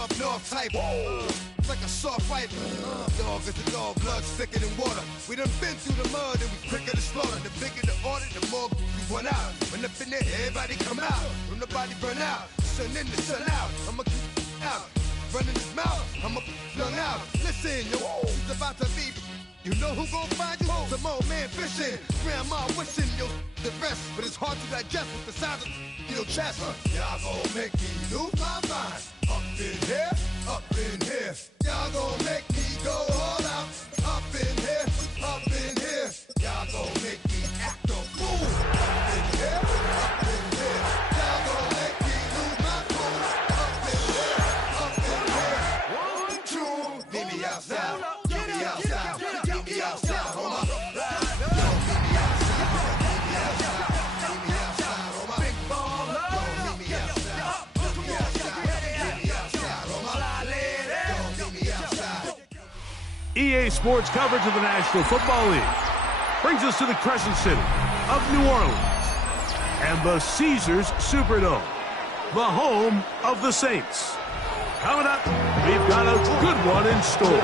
up north type. It's like a soft fight. Dog is the dog, blood thicker than water. We done been through the mud and we quicker to slaughter. The bigger the order, the more we run out. When up in there, everybody come out. When the body burn out, sun in the sun out. I'ma keep out. Running his mouth, I'ma flung out. Listen, yo, he's about to be. You know who gon' find you? Some old man fishing. Grandma wishing yo the best, but it's hard to digest with the sound of your chest. Y'all gon' make me lose my mind. Up in here, up in here. Y'all gon' make me go all out. Up in here, up in here. Y'all gon' make me act a fool. Up in here, up in here. Y'all gon' make me lose my cool. Up in here, up in here. 1, 2, meet me outside. Meet me outside. Meet me outside, hold up. EA Sports coverage of the National Football League brings us to the Crescent City of New Orleans and the Caesars Superdome, the home of the Saints. Coming up, we've got a good one in store.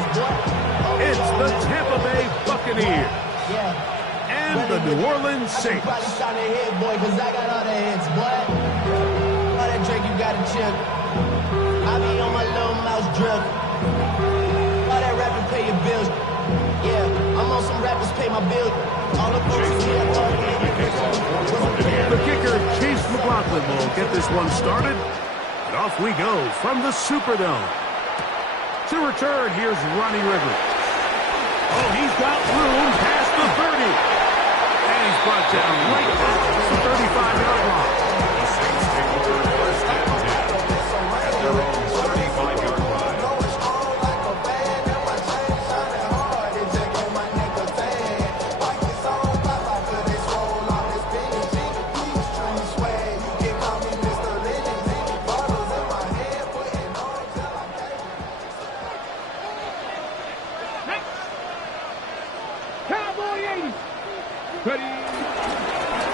It's the Tampa Bay Buccaneers and the New Orleans Saints. Probably trying to hit, boy, because I got all the hits, boy. All that drink, you got to chip. I be on my little mouse drip. All that rapping, pay your bills. Yeah, I'm on some rappers, pay my bills. All the folks here, the kicker, Chase McLaughlin, will get this one started. And off we go from the Superdome. To return, here's Ronnie Rivers. Oh, he's got room past the 30. And he's brought down right at the 35-yard line. The Saints take over first and 10 at their own 35-yard line.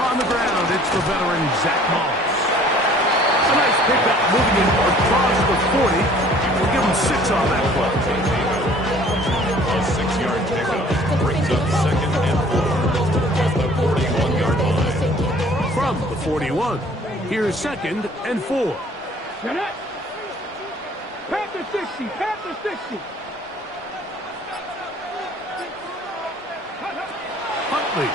On the ground, it's the veteran Zach Moss. A nice pickup moving it across the 40. We'll give him 6 on that play. A 6-yard pickup brings up second and 4 at the 41-yard line. From the 41, here's second and 4. Panther 60, Panther 60. Huntley.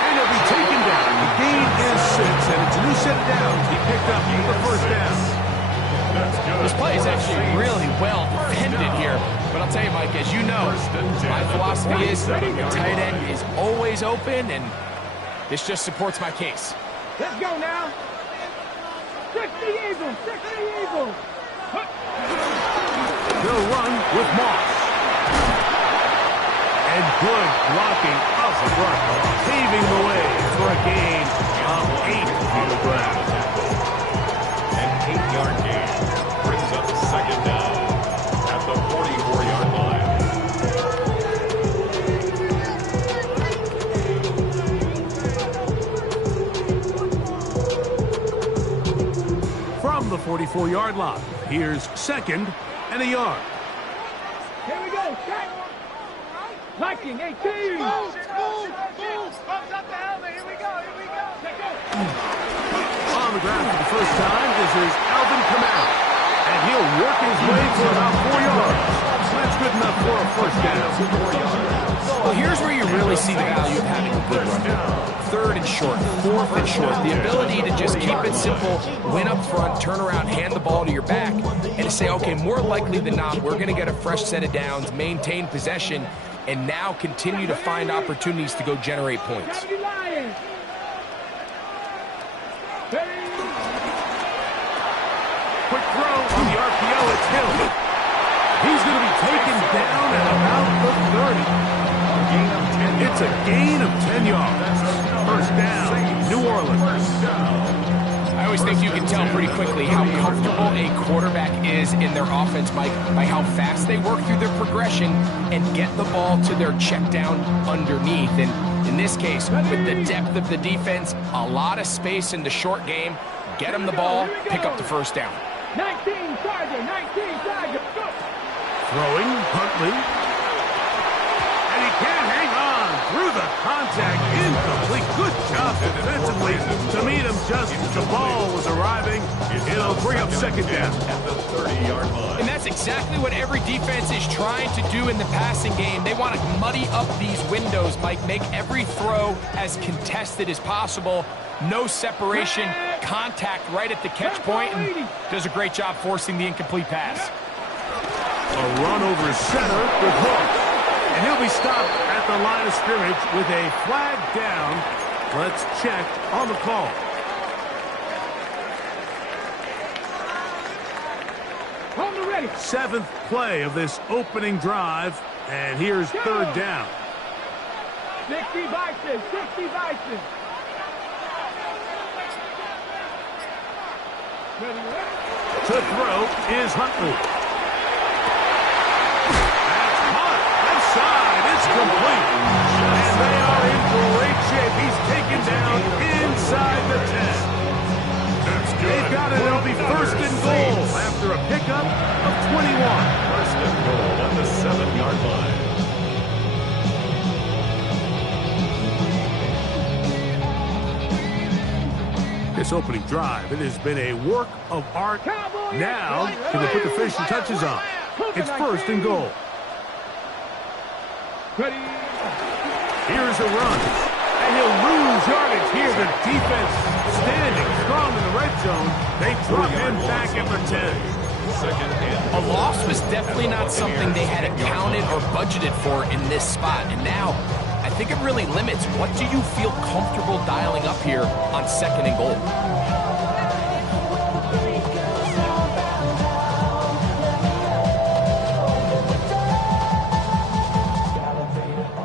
And he'll be taken down. The gain is 6, and it's a new set of downs. He picked up the first down. This play is actually really well defended here. But I'll tell you, Mike, as you know, my philosophy is the tight end is always open, and this just supports my case. Let's go now. 60 Eagles, 60 Eagles. They'll run with Moss. And good blocking up front, paving the way for a gain of 8 on the ground. An 8-yard gain brings up second down at the 44-yard line. From the 44-yard line, here's second and a yard. Here we go, check. Liking 18. Move. Pumps up the helmet. Here we go. On the ground for the first time, this is Alvin Kamara. And he'll work his way for about 4 yards. That's good enough for a first down. Well, here's where you really see the value of having a good run. 3rd and short, 4th and short. The ability to just keep it simple, win up front, turn around, hand the ball to your back, and to say, okay, more likely than not, we're going to get a fresh set of downs, maintain possession, and now continue to find opportunities to go generate points. Quick throw on the RPO, it's Hill. He's going to be taken down at about the 30. It's a gain of 10 yards. First down, New Orleans. I always think you can tell pretty quickly how comfortable a quarterback is in their offense, Mike, by how fast they work through their progression and get the ball to their check down underneath. And in this case, with the depth of the defense, a lot of space in the short game, get him the ball, pick up the first down. 19 Charger, 19 Charger, go! Throwing, Huntley. And he can't hang on through the contact. Incomplete. Good job defensively to meet him just as the ball was arriving. It'll bring up second down. At the 30-yard line. And that's exactly what every defense is trying to do in the passing game. They want to muddy up these windows, Mike, make every throw as contested as possible. No separation, contact right at the catch point, and does a great job forcing the incomplete pass. A run over center with Hook. And he'll be stopped at the line of scrimmage with a flag down. Let's check on the call. Hold the ready. 7th play of this opening drive, and here's third down. 60 Bison, 60 Bison. To throw is Huntley. That's caught. Left side. It's complete. And they are in great shape. He's taken down inside the 10. That's good. They've got it. It'll be first and goal after a pickup of 21. First and goal at the 7-yard line. This opening drive, it has been a work of art. Now, can they put the finishing touches on? It's first and goal. Ready. Here's a run. And he'll lose yardage here. The defense standing strong in the red zone. They drop him back at the 10. Second and A loss was definitely not something they had accounted or budgeted for in this spot. And now, I think it really limits what do you feel comfortable dialing up here on second and goal.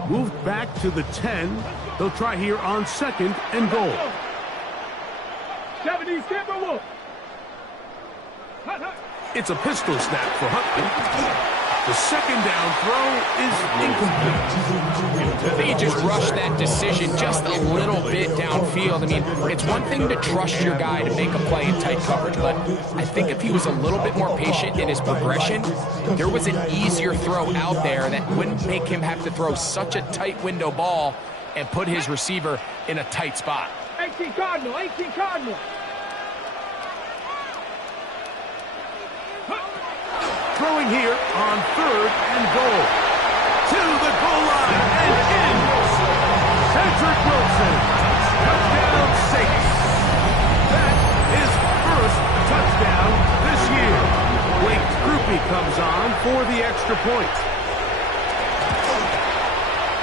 Moved back to the 10. They'll try here on second and goal. 70 Timberwolf. It's a pistol snap for Huntley. The second down throw is incomplete. I think he just rushed that decision just a little bit downfield. I mean, it's one thing to trust your guy to make a play in tight coverage, but I think if he was a little bit more patient in his progression, there was an easier throw out there that wouldn't make him have to throw such a tight window ball and put his receiver in a tight spot. 18 Cardinal, 18 Cardinal. Throwing here on third and goal. To the goal line and in. Cedric Wilson. Touchdown Saints. That is first touchdown this year. Blake Krupe comes on for the extra point.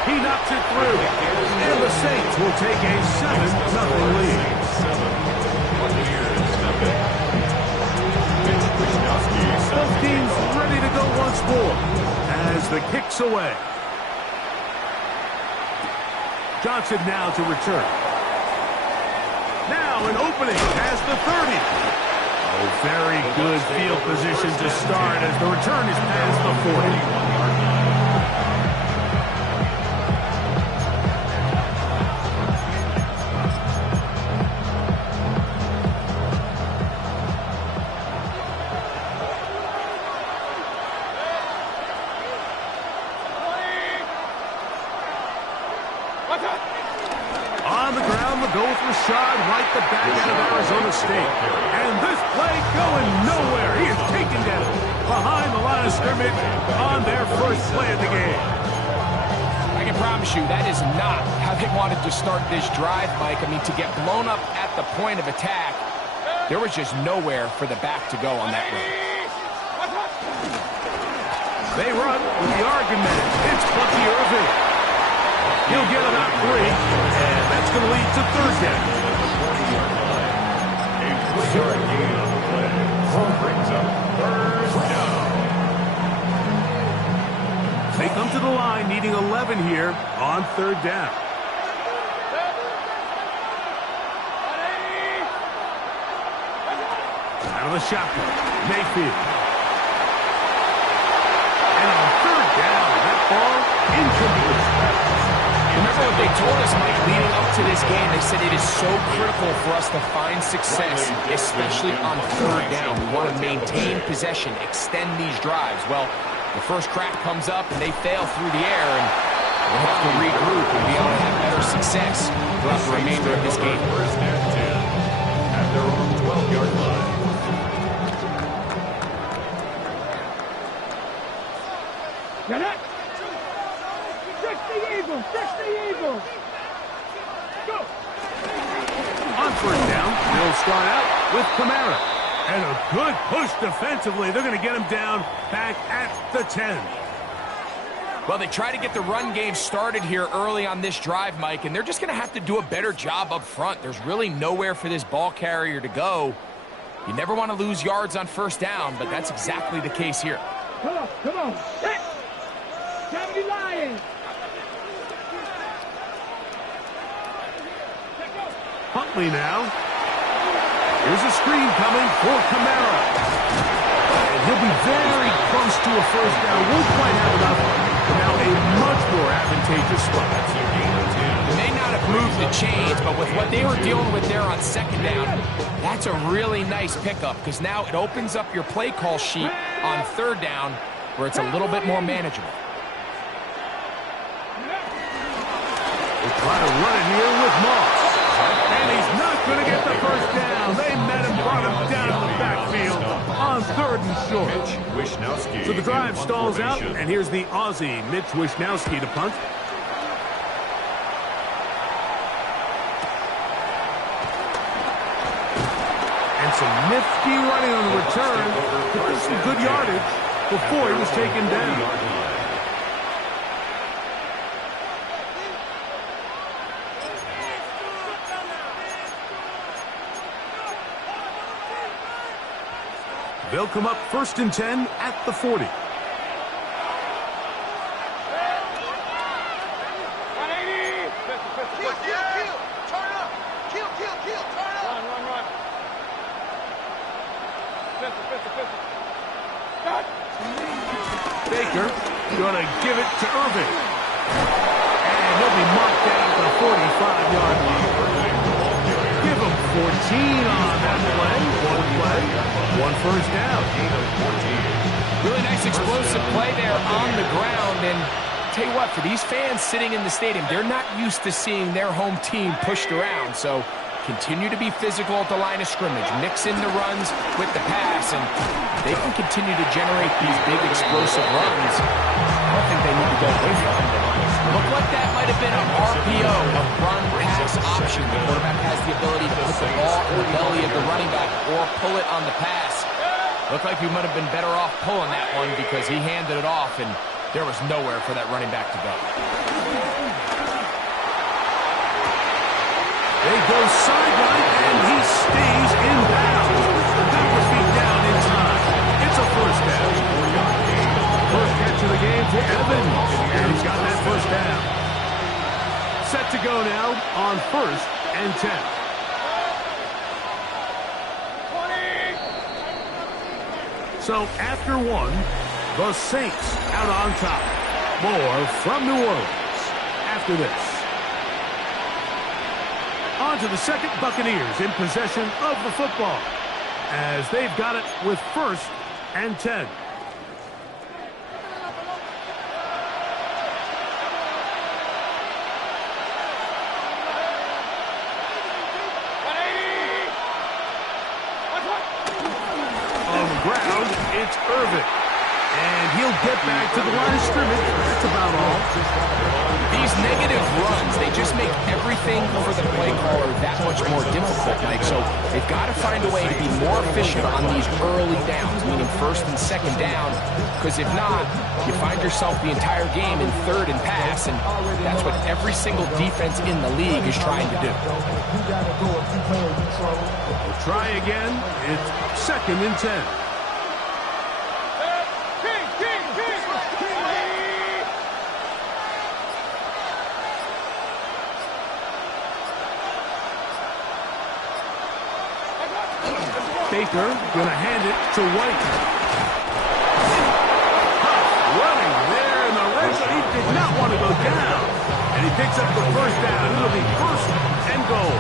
He knocks it through. And the Saints will take a 7-0 lead. 7. Both teams ready to go once more as the kick's away. Johnson now to return. Now an opening past the 30. Oh, very good field position to start as the return is past the 40. On the ground, we'll go with Rashad White, the back end of Arizona State. And this play going nowhere. He is taken down behind the line of scrimmage on their first play of the game. I can promise you that is not how they wanted to start this drive, Mike. I mean, to get blown up at the point of attack, there was just nowhere for the back to go on that run. They run with the argument. It's Bucky Irving. He'll get about 3, and that's going to lead to third down. A 3-yard gain on the play. Brings up third down. They come to the line needing 11 here on third down. Out of the shotgun, Mayfield. And on third down, that ball incomplete. Remember what they told us, Mike, leading up to this game. They said it is so critical for us to find success, especially on third down. We want to maintain possession, extend these drives. Well, the first crack comes up, and they fail through the air, and we'll have to regroup and be able to have better success throughout the remainder of this game. First and 10 at their own 12-yard line. Get it! Fix the Eagles! Fix the Eagles! Go! On first down, they'll start out with Kamara. And a good push defensively. They're going to get him down back at the 10. Well, they try to get the run game started here early on this drive, Mike, and they're just going to have to do a better job up front. There's really nowhere for this ball carrier to go. You never want to lose yards on first down, but that's exactly the case here. Come on, come on! Hit! 70 Lions! Huntley now. Here's a screen coming for Kamara. And he'll be very close to a first down. Won't quite have enough. Now a much more advantageous spot. They may not have moved the chains, but with what they were dealing with there on second down, that's a really nice pickup because now it opens up your play call sheet on third down where it's a little bit more manageable. They try to run it here with Moss. And he's not going to get the first down. They met him, brought him down to the backfield on third and short. So the drive stalls out, and here's the Aussie, Mitch Wishnowsky, to punt. And some nifty running on the return. Took some good yardage before he was taken down. They'll come up first and 10 at the 40. 180! Kill, kill, kill! Turn up! Kill, kill, kill! Turn up! Run. Pistol. Cut! Baker gonna give it to Irving. And he'll be marked down at the 45-yard line. Give him 14 on that play. One first down. Really nice explosive play there on the ground. And tell you what, for these fans sitting in the stadium, they're not used to seeing their home team pushed around. So continue to be physical at the line of scrimmage. Mix in the runs with the pass, and they can continue to generate these big explosive runs. I don't think they need to go away from it. Look like that might have been an RPO, a run-pass option. The quarterback has the ability to put the ball in the belly of the running back or pull it on the pass. Looked like he might have been better off pulling that one because he handed it off, and there was nowhere for that running back to go. They go sideline, and he stays in bounds. Got his feet down in time. It's a first down. First catch of the game for Evans, and he's got that first down. Set to go now on first and 10. 20! So after one, the Saints out on top. More from New Orleans after this. On to the second, Buccaneers in possession of the football as they've got it with first and 10. On the ground, it's Irving. And he'll get back to the line of scrimmage. That's about all. These negative runs, they just make everything for the play caller that much more difficult, Mike. So they've got to find a way to be more efficient on these early downs, meaning first and second down, because if not, you find yourself the entire game in third and pass, and that's what every single defense in the league is trying to do. We'll try again. It's second and 10. Baker gonna hand it to White. Huff running there in the red zone. He did not want to go down. And he picks up the first down. It'll be first and goal.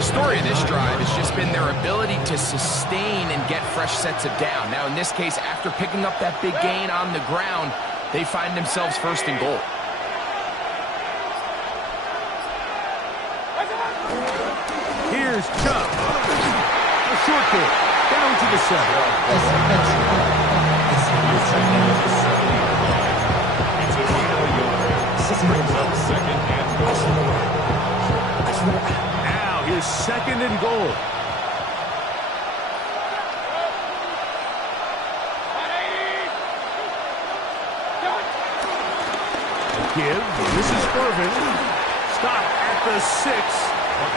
The story of this drive has just been their ability to sustain and get fresh sets of down. Now, in this case, after picking up that big gain on the ground, they find themselves first and goal. Here's Chubb. A short kick. Down to the 7. Brings up second and goal. Now here's second and goal. Give. This is Irvin. Stop at the 6.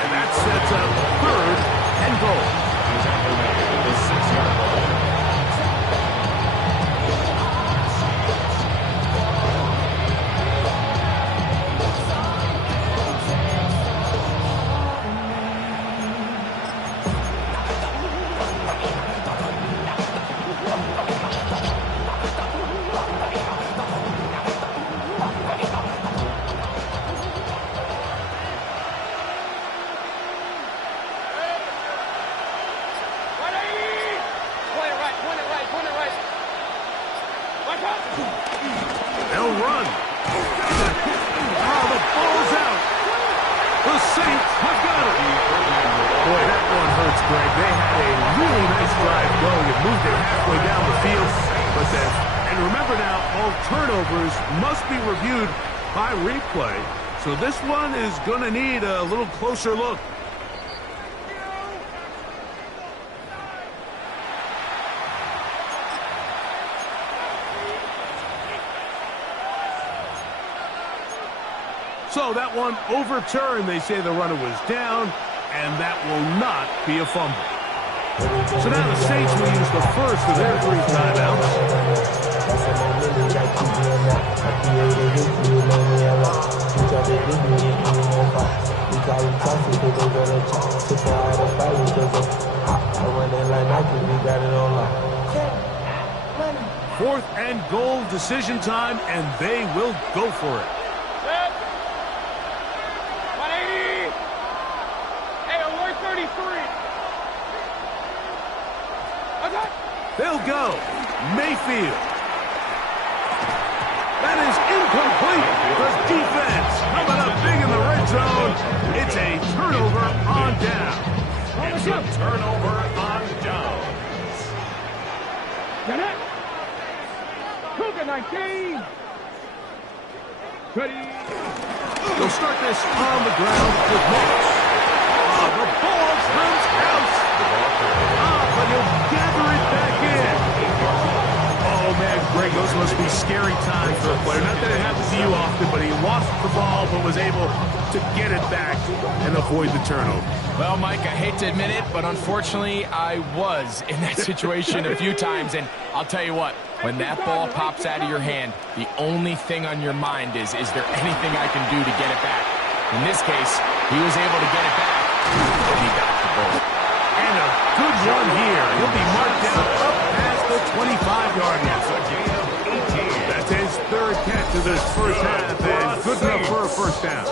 And that sets up third and goal. He's at the 6-yard line. They'll run. Oh, the ball's out. The Saints have got it. Boy, that one hurts, Greg. They had a really nice drive going. It moved it halfway down the field. But then, and remember now, all turnovers must be reviewed by replay. So this one is going to need a little closer look. So that one overturned. They say the runner was down, and that will not be a fumble. So now the Saints will use the first of their 3 timeouts. Fourth and goal, decision time, and they will go for it. They'll go. Mayfield. That is incomplete. The defense coming up big in the red zone. It's a turnover on down. It's a turnover on downs. Get it. Cougar 19. Ready. They'll start this on the ground with Moss. The ball comes out. But he'll gather it back in. Oh, man, Greg, those must be scary times for a player. Not that it happens to you often, but he lost the ball but was able to get it back and avoid the turnover. Well, Mike, I hate to admit it, but unfortunately, I was in that situation a few times. And I'll tell you what, when that ball pops out of your hand, the only thing on your mind is there anything I can do to get it back? In this case, he was able to get it back, and he got the ball. And a good run here. He'll be marked down up past the 25-yard line. It's a gain of 18. That's his third catch of this first half, and good enough for a first down.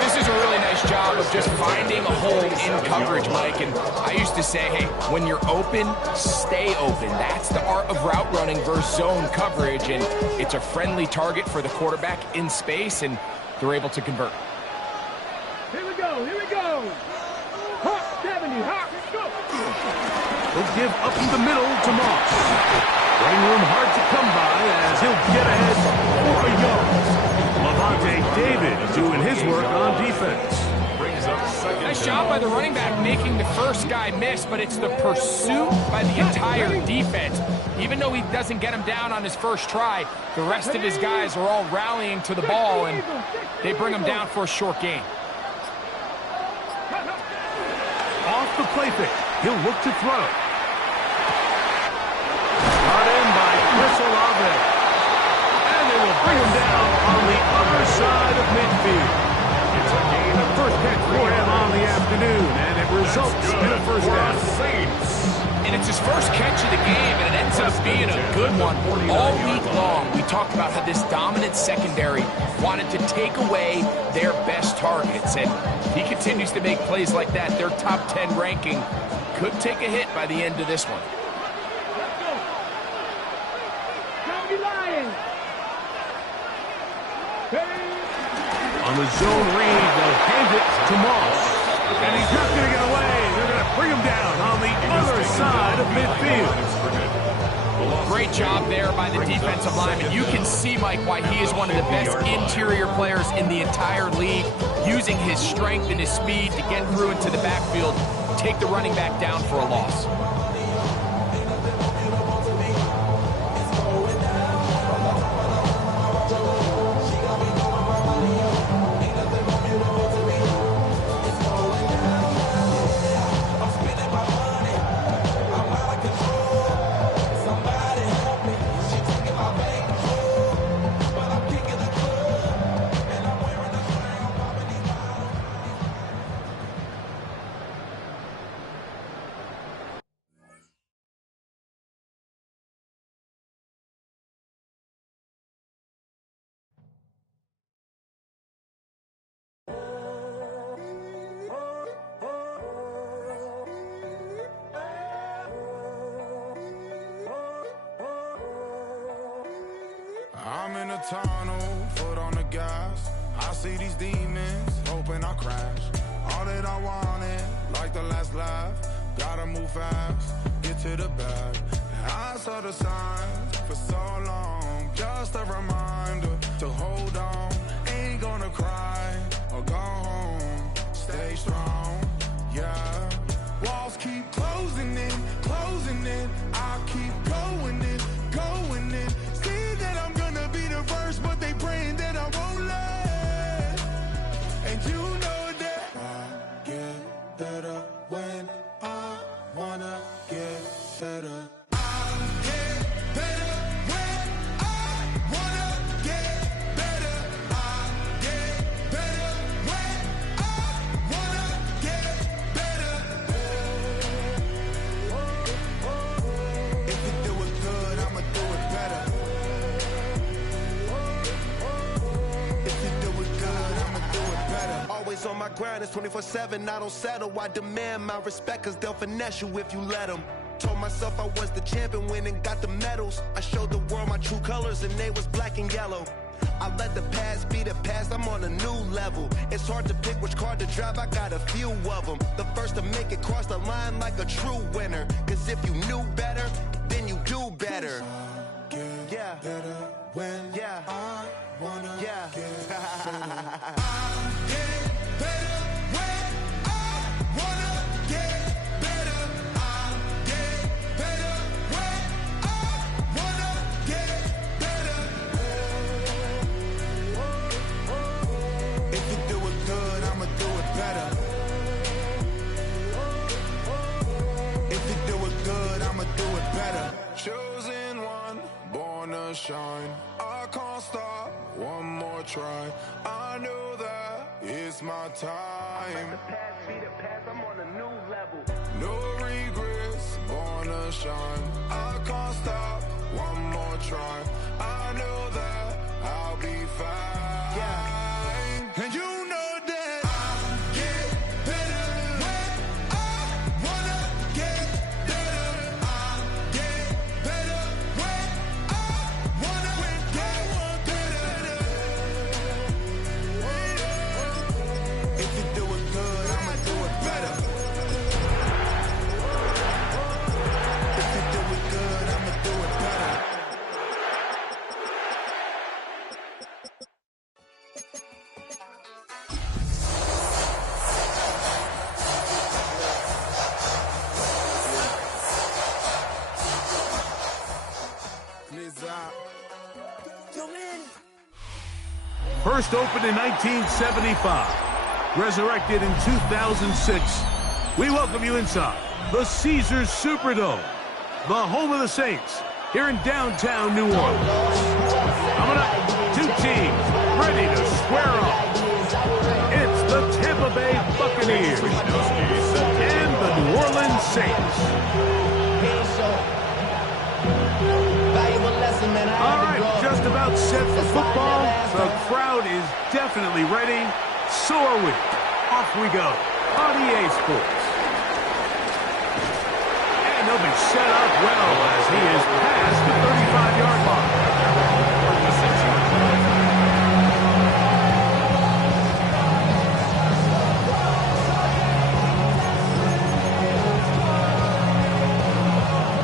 This is a really nice job of just finding a hole in coverage, Mike. And I used to say, hey, when you're open, stay open. That's the art of route running versus zone coverage. And it's a friendly target for the quarterback in space, and they're able to convert. Here we go. Here we go. Hot 70. Hot. Let's go. He'll give up in the middle to Moss. Running room hard to come by as he'll get ahead for a yard. Lavonte David doing his work on defense. Brings up second. Nice job by the running back making the first guy miss, but it's the pursuit by the entire defense. Even though he doesn't get him down on his first try, the rest of his guys are all rallying to the ball, and they bring him down for a short gain. Off the play fake. He'll look to throw. Brought in by Chris Olave. And they will bring him down on the other side of midfield. It's a gain of First catch for him on the afternoon, and it results in a first down. Saints. And it's his first catch of the game, and it ends up being a good one. All week long, we talked about how this dominant secondary wanted to take away their best targets, and he continues to make plays like that. Their top 10 ranking could take a hit by the end of this one. On the zone read, they'll hand it to Moss. And he's not going to get away. They're going to bring him down on the other side of midfield. Great job there by the defensive lineman. You can see, Mike, why he is one of the best interior players in the entire league, using his strength and his speed to get through into the backfield, take the running back down for a loss. I'm in a tunnel, foot on the gas. I see these demons, hoping I crash. All that I wanted, like the last laugh. Gotta move fast, get to the bag. I saw the signs for so long, just a reminder to hold on. Ain't gonna cry or go home, stay strong, yeah. Walls keep closing in, I keep going in, going in. See that I'm gonna be the first, but they praying that I won't let. And you know that I get better when I wanna get better. I get better when I wanna get better. I get better when I wanna get better. If you do it good, I'ma do it better. If you do it good, I'ma do it better. Always on my grind, it's 24/7, I don't settle. I demand my respect, cause they'll finesse you if you let them. Told myself I was the champion, went and got the medals. I showed the world my true colors and they was black and yellow. I let the past be the past, I'm on a new level. It's hard to pick which car to drive, I got a few of them. The first to make it cross the line like a true winner. Cause if you knew better, then you do better. Yeah. Better when I wanna Yeah. get better. I get better when I wanna get better. I get better when I wanna get better. If you do it good, I'ma do it better. If you do it good, I'ma do it better. Chosen one, born to shine. I can't stop, one more try. I know that it's my time. Past be the past, I'm on a new level. No regrets, born to shine. I can't stop, one more try. I know that I'll be fine. Yeah. And you know that I get better when I wanna get better. I get better when I wanna get better. If you do it good, I'ma do it better. If you do it good, I'ma do it better. First opened in 1975, resurrected in 2006. We welcome you inside the Caesars Superdome, the home of the Saints, here in downtown New Orleans. Coming up, two teams ready to square off. It's the Tampa Bay Buccaneers and the New Orleans Saints. listen, man, All right, just about set for football. The crowd is definitely ready. So are we. Off we go on EA Sports. And he'll be set up well as he is past the 35-yard line.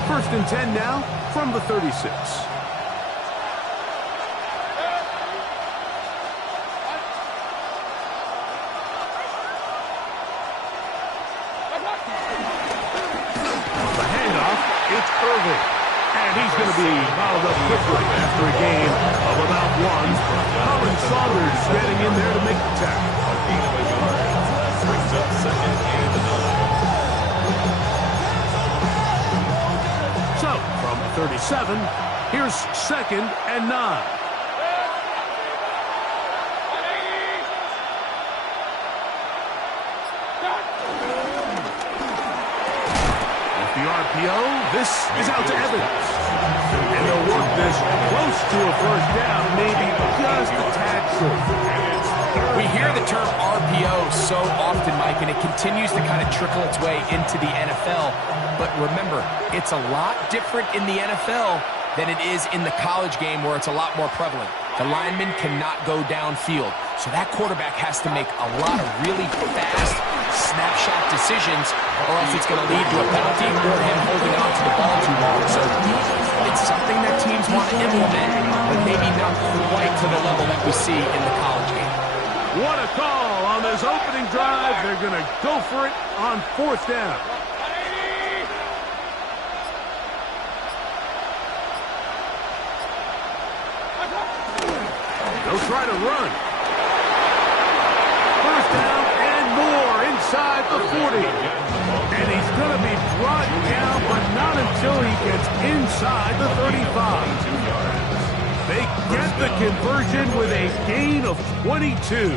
First and 10 now from the 36. It's Irving, and he's going to be fouled up quickly after a gain of about 1. Colin Saunders getting in there to make the tackle. A gain of a yard. Brings up second and 9. So, from the 37, here's second and 9. The RPO, this is out to Evans. And they'll work this close to a first down, maybe just a tad short. We hear the term RPO so often, Mike, and it continues to kind of trickle its way into the NFL. But remember, it's a lot different in the NFL than it is in the college game where it's a lot more prevalent. The lineman cannot go downfield. So that quarterback has to make a lot of really fast snapshot decisions, or else it's going to lead to a penalty or him holding on to the ball too long. So it's something that teams want to implement, but maybe not quite to the level that we see in the college game. What a call on this opening drive. They're going to go for it on fourth down. They'll try to run. First down and more inside the 40. And he's going to be brought down, but not until he gets inside the 35. They get the conversion with a gain of 22.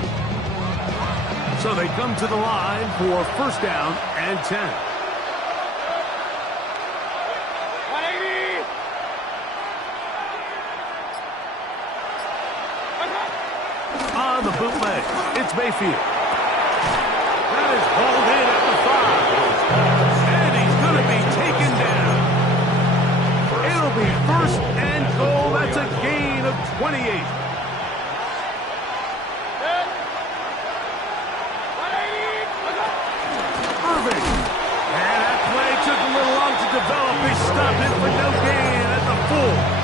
So they come to the line for first down and 10. On the bootleg, it's Mayfield. That is hauled in at the 5. And he's going to be taken down. It'll be first and goal. That's a gain of 28. Irving. And that play took a little long to develop. They stopped it for no gain at the 4.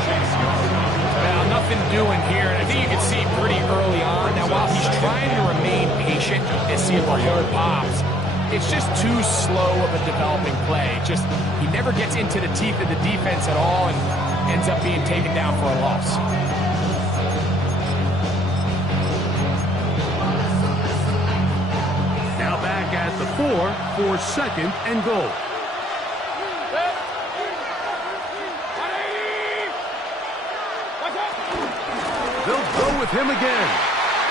Well, nothing doing here, and I think you can see pretty early on. Now, while he's trying to remain patient and see if the hole pops, it's just too slow of a developing play. He never gets into the teeth of the defense at all and ends up being taken down for a loss. Now back at the 4 for second and goal. They'll go with him again.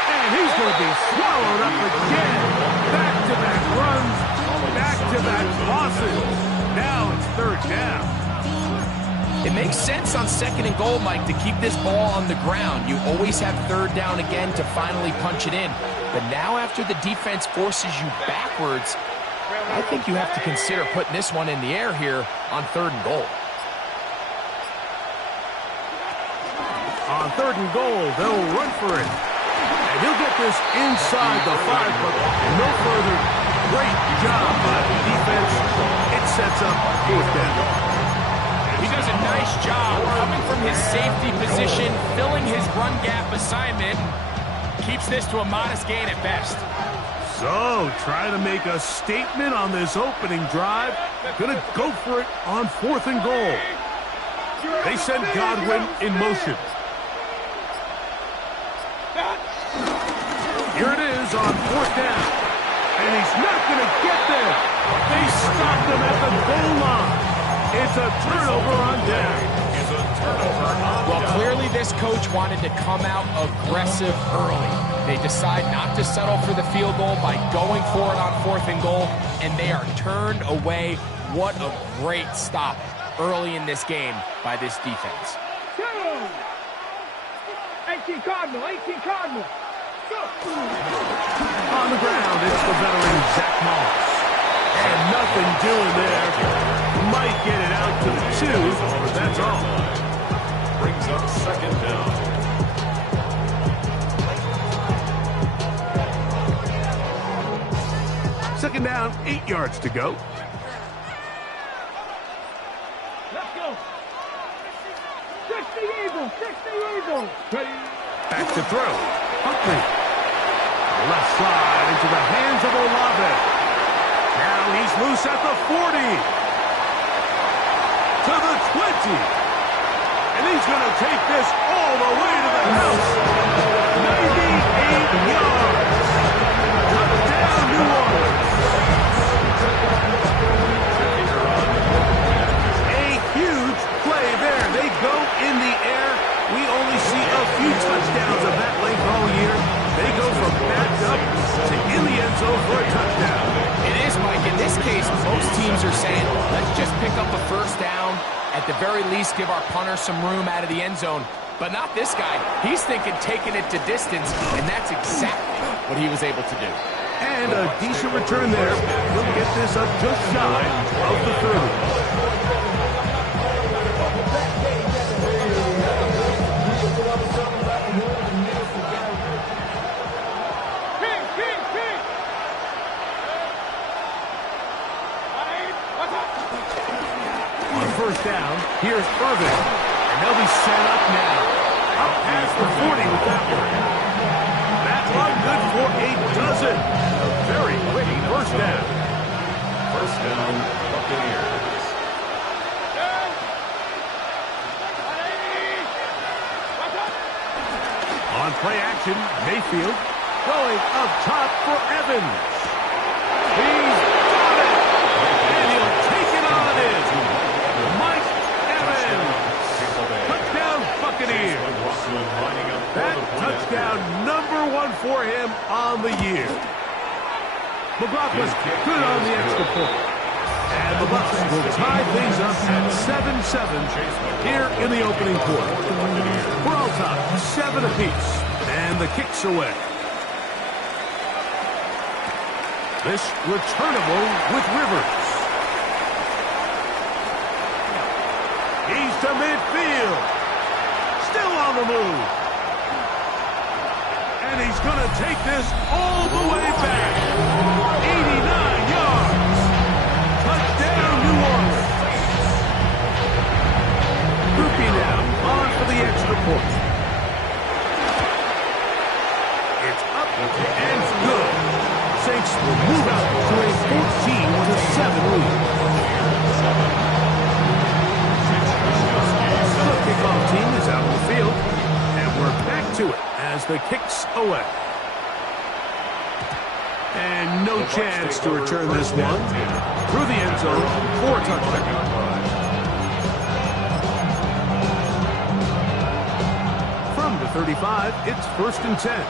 And he's going to be swallowed up again. Back-to-back runs, back-to-back losses. Now it's third down. It makes sense on second and goal, Mike, to keep this ball on the ground. You always have third down again to finally punch it in. But now after the defense forces you backwards, I think you have to consider putting this one in the air here on third and goal. On third and goal, they'll run for it. And he'll get this inside the 5, but no further. Great job by the defense. It sets up fourth down. He does a nice job coming from his safety position, filling his run gap assignment, keeps this to a modest gain at best. So, trying to make a statement on this opening drive. Gonna go for it on fourth and goal. They send Godwin in motion. Here it is on fourth down. And he's not going to get there. They stopped him at the goal line. It's a turnover on down. Well, clearly this coach wanted to come out aggressive early. They decide not to settle for the field goal by going for it on fourth and goal, and they are turned away. What a great stop early in this game by this defense. 18 Cardinal, 18 Cardinal. On the ground, it's the veteran Zach Moss. And nothing doing there. Might get it out to the 2, but that's all. Brings up second down. Second down, 8 yards to go. Let's go. 60 Eagles, 60 Eagles. Back to throw. Huntley. Left side into the hands of Olave. Now he's loose at the 40. To the 20. And he's going to take this all the way to the house. 98 yards. Touchdown, New Orleans. A huge play there. They go in the air. We only see a few touchdowns of that length all year. They go from backed up to in the end zone for a touchdown. It is, Mike. In this case, most teams are saying, let's just pick up a first down. At the very least, give our punter some room out of the end zone. But not this guy. He's thinking taking it to distance, and that's exactly what he was able to do. And a decent return there. We'll get this up just shy of the 30. On first down, here's Irvin. And they'll be set up now. Up past the 40 with that one. That run good for a dozen. A very quick first down. First down, Buccaneers. On play action, Mayfield going up top for Evans. He's got it. And he'll take it on in. Mike Evans. Touchdown, Buccaneers. That touchdown #1 for him on the year. McLaughlin good on the extra point. And the Bucs will tie things up at 7-7 here in the opening quarter. We're all tied 7 apiece. And the kick's away. This returnable with Rivers. He's to midfield. Still on the move. And he's going to take this all the way back. 89 yards. Touchdown, New Orleans. Groupie now on for the extra point. It's up and good. Saints will move out to a 14-7 lead. The kickoff team is out on the field, and we're back to it as the kick's away. And no chance to return this one. Through the end zone for a touchdown. From the 35, it's 1st and 10.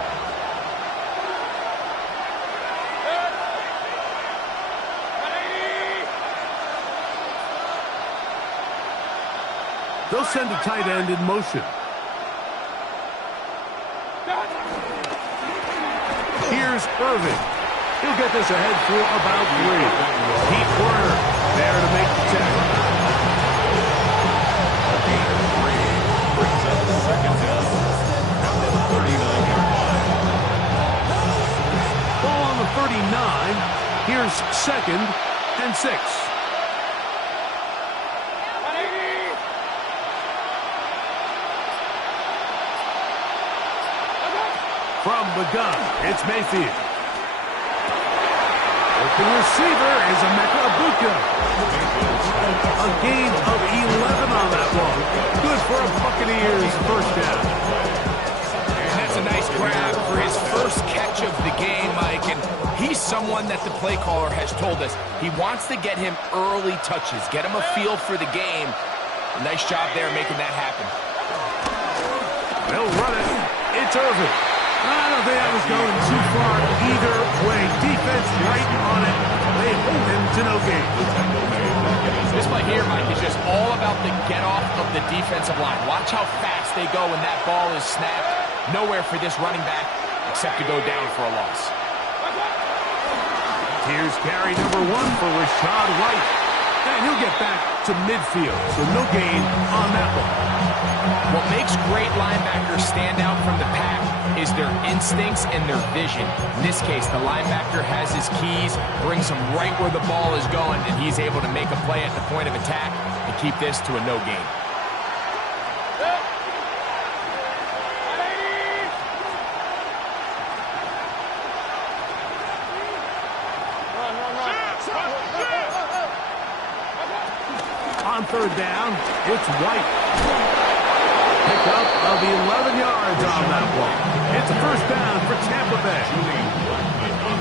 They'll send a tight end in motion. Here's Irvin. He'll get this ahead for about 3. Pete Werner there to make the tackle. Brings up second down at the 39-yard line. Ball on the 39. Here's 2nd and 6. From the gun, it's Mayfield. Open receiver is Emeka Egbuka. A gain of 11 on that one. Good for a Buccaneers first down. And that's a nice grab for his first catch of the game, Mike. And he's someone that the play caller has told us he wants to get him early touches, get him a feel for the game. A nice job there making that happen. They'll run it. It's Irvin. I don't think that was going too far either way. Defense right on it. They hold him to no gain. This play here, Mike, is just all about the get-off of the defensive line. Watch how fast they go when that ball is snapped. Nowhere for this running back except to go down for a loss. Here's carry number 1 for Rachaad White. And he'll get back to midfield, so no gain on that one. What makes great linebackers stand out from the pack is their instincts and their vision. In this case, the linebacker has his keys, brings him right where the ball is going, and he's able to make a play at the point of attack and keep this to a no gain. On third down, it's White. Pickup of 11 yards on that one. It's a first down for Tampa Bay.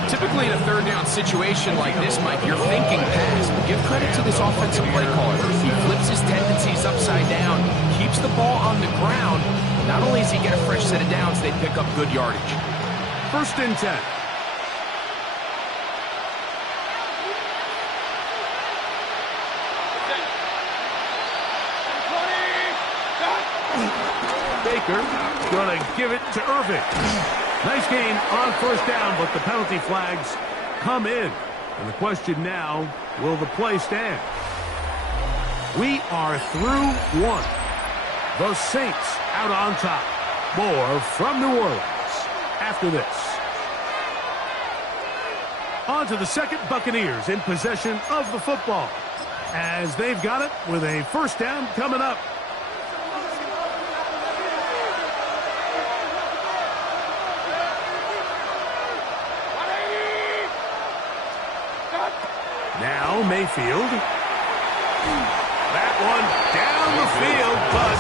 Typically in a third down situation like this, Mike, you're thinking pass, but give credit to this offensive play caller. He flips his tendencies upside down, keeps the ball on the ground. Not only does he get a fresh set of downs, they pick up good yardage. First and 10. Baker going to give it to Irving. Nice gain on first down, but the penalty flags come in. And the question now, will the play stand? We are through 1. The Saints out on top. More from New Orleans after this. On to the second, Buccaneers in possession of the football, as they've got it with a first down coming up. Now Mayfield. That one down the field, but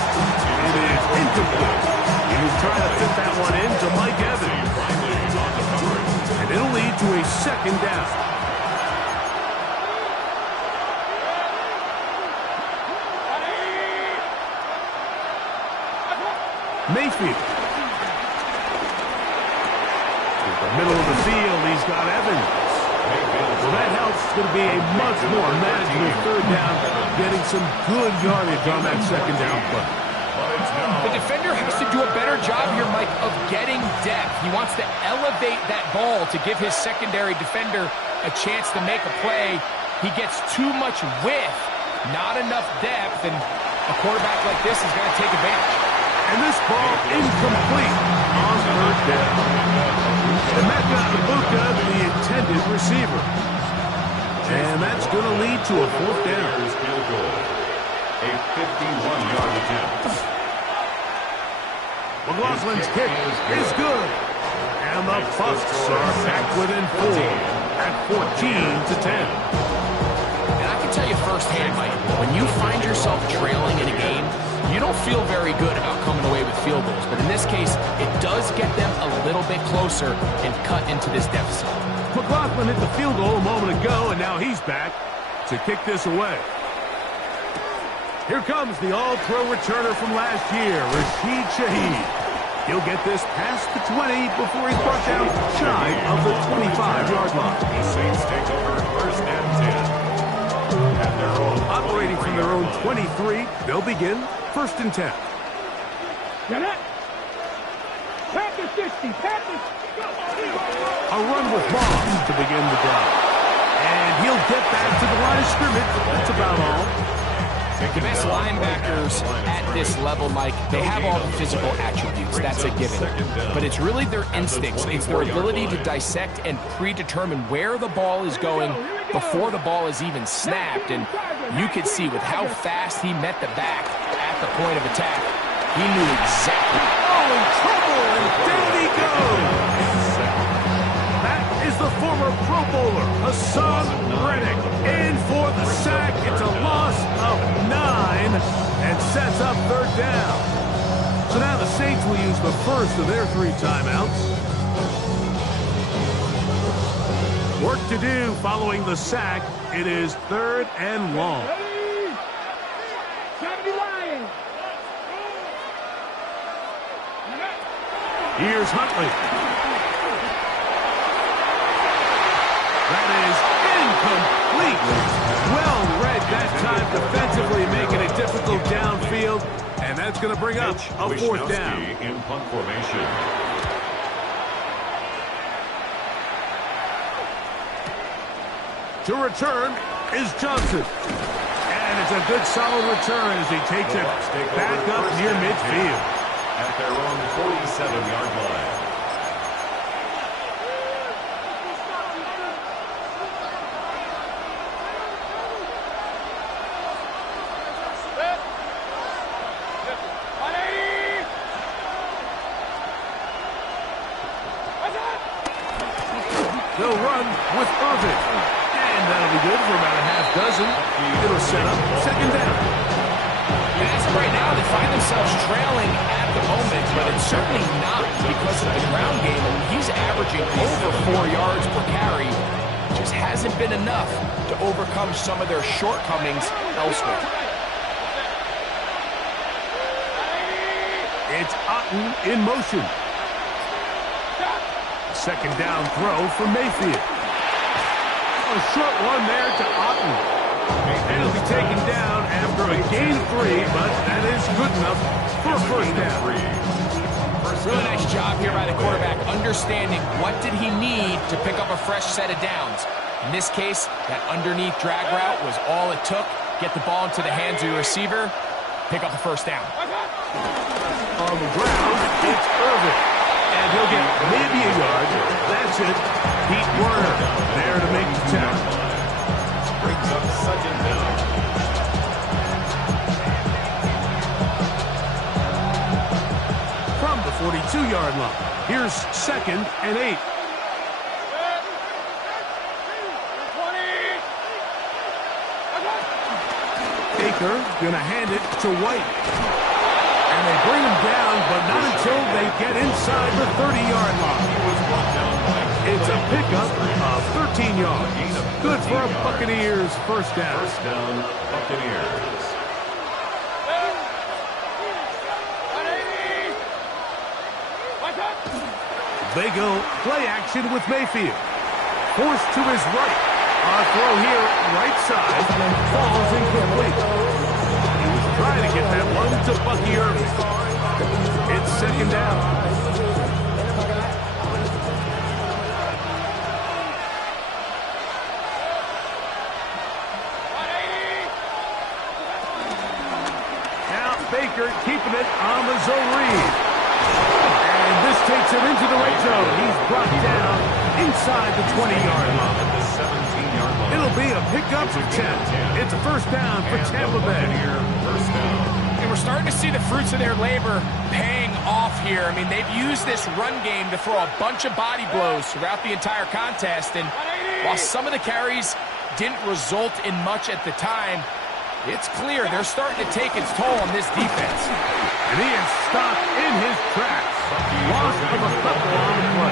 it is incomplete. He was trying to fit that one into Mike Evans. And it'll lead to a second down. Mayfield. To the middle of the field, he's got Evans. Well, that helps. It's going to be a much more manageable third down, getting some good yardage on that second down play. The defender has to do a better job here, Mike, of getting depth. He wants to elevate that ball to give his secondary defender a chance to make a play. He gets too much width, not enough depth, and a quarterback like this is going to take advantage. And this ball incomplete on third down. And that got Ibuka, the intended receiver. And that's going to lead to a fourth down. A 51-yard attempt. McLaughlin's kick is good. And the Bucs are back within 4 at 14-10. And I can tell you firsthand, Mike, when you find yourself trailing in a game, you don't feel very good about coming away with field goals. But in this case, it does get them a little bit closer and cut into this deficit. McLaughlin hit the field goal a moment ago, and now he's back to kick this away. Here comes the all-pro returner from last year, Rashid Shaheed. He'll get this past the 20 before he's brought down shy of the 25-yard line. The Saints take over first and 10. At their own Operating from their own 23, they'll begin first and 10. Get it? Pack the 60. Pack the... A run with Moss to begin the drive. And he'll get back to the line of scrimmage. That's about all. The best linebackers at this level, Mike, they have all the physical attributes. That's a given. But it's really their instincts. It's their ability to dissect and predetermine where the ball is going before the ball is even snapped. And you could see with how fast he met the back at the point of attack, he knew exactly. Oh, in trouble, and down he goes. That is the former Pro Bowler, Hassan Reddick, in for the sack. It's a loss of 9 and sets up third down. So now the Saints will use the first of their 3 timeouts. Work to do following the sack. It is third and long. Here's Huntley. That is incomplete. Well read that And that's going to bring up a fourth down. In punt formation. To return is Johnson. And it's a good solid return as he takes it back up near midfield. At their own 47-yard line. They'll run with Irvin. And that'll be good for about a half dozen. It'll set up second down. And as of right now, they find themselves trailing at the moment, but it's certainly not because of the ground game. I mean, he's averaging over 4 yards per carry. Just hasn't been enough to overcome some of their shortcomings elsewhere. It's Otten in motion. Second down throw for Mayfield. A short one there to Otten. And it'll be taken down after a gain of 3, but that is good enough for a first down. Really nice job here by the quarterback, understanding what did he need to pick up a fresh set of downs. In this case, that underneath drag route was all it took. Get the ball into the hands of your receiver, pick up a first down. On the ground, it's Irvin. And he'll get maybe a yard. That's it. Pete Werner there to make the tackle. Brings up second down. From the 42-yard line, here's second and 8. Baker gonna hand it to White. And they bring him down, but not until they get inside the 30-yard line. It's a pickup of 13 yards. Good for a Buccaneers first down. First down, Buccaneers. They go play action with Mayfield. Forced to his right. Our throw here, right side, falls incomplete. Trying to get that one to Bucky Irving. It's second down. Now Baker keeping it on the zone read. And this takes him into the red zone. He's brought down inside the 20-yard line. The 17-yard line. It'll be a pickup of 10. It's a first down for Tampa Bay. First down. And we're starting to see the fruits of their labor paying off here. I mean, they've used this run game to throw a bunch of body blows throughout the entire contest. And while some of the carries didn't result in much at the time, it's clear they're starting to take its toll on this defense. And he is stopped in his tracks. Loss of a couple on the play.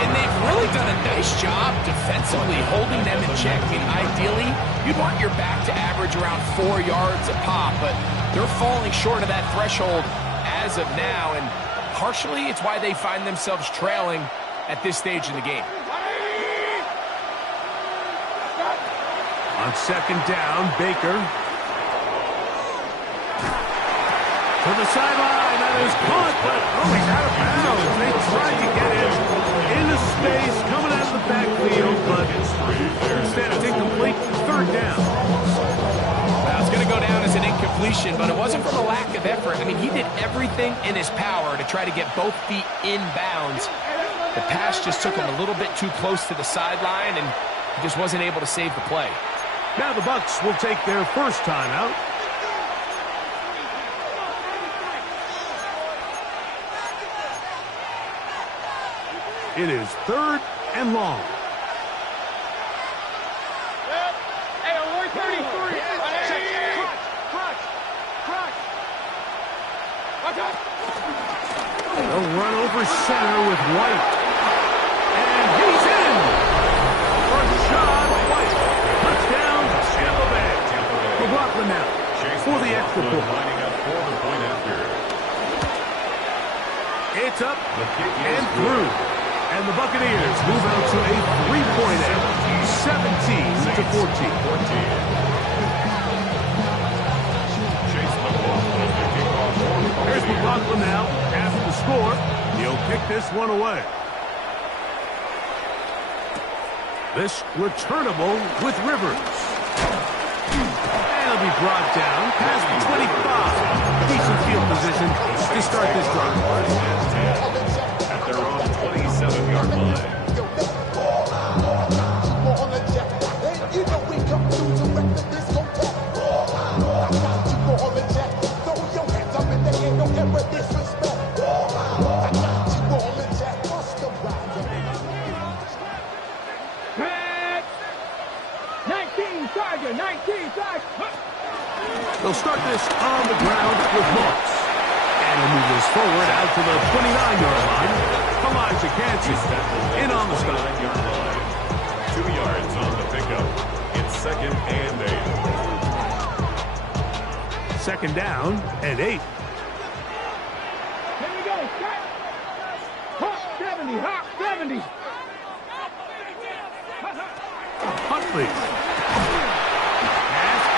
And they've really done a nice job defensively holding them in check. I mean, ideally, you'd want your back to average around 4 yards a pop, but they're falling short of that threshold as of now, and partially it's why they find themselves trailing at this stage in the game. On second down, Baker. To the sideline, that is caught, but he's out of bounds. They tried to get him into space, coming out of the backfield, but instead it's incomplete, third down. Well, it's going to go down as an incompletion, but it wasn't from a lack of effort. I mean, he did everything in his power to try to get both feet in bounds. The pass just took him a little bit too close to the sideline, and he just wasn't able to save the play. Now the Bucs will take their first timeout. It is third and long. Hey, we're 33. They'll run over center with White. And he's in! Rashad White. Touchdown, Tampa Bay. McLaughlin now for the extra point. Lining up for the point after. It's up and through. And the Buccaneers move out to a 3-point edge, 17-14. Chase McLaughlin. score. He'll kick this one away. This returnable with Rivers. And he'll be brought down past the 25. Decent field position to start this drive. At their own 27-yard line. They'll start this on the ground with Moss. And he'll move this forward out to the 29-yard line. Elijah Cansey in on the stop. 2 yards on the pickup. It's 2nd and 8. 2nd down and 8. Here we go, Scott. Hawk 70, Hawk 70. Huntley.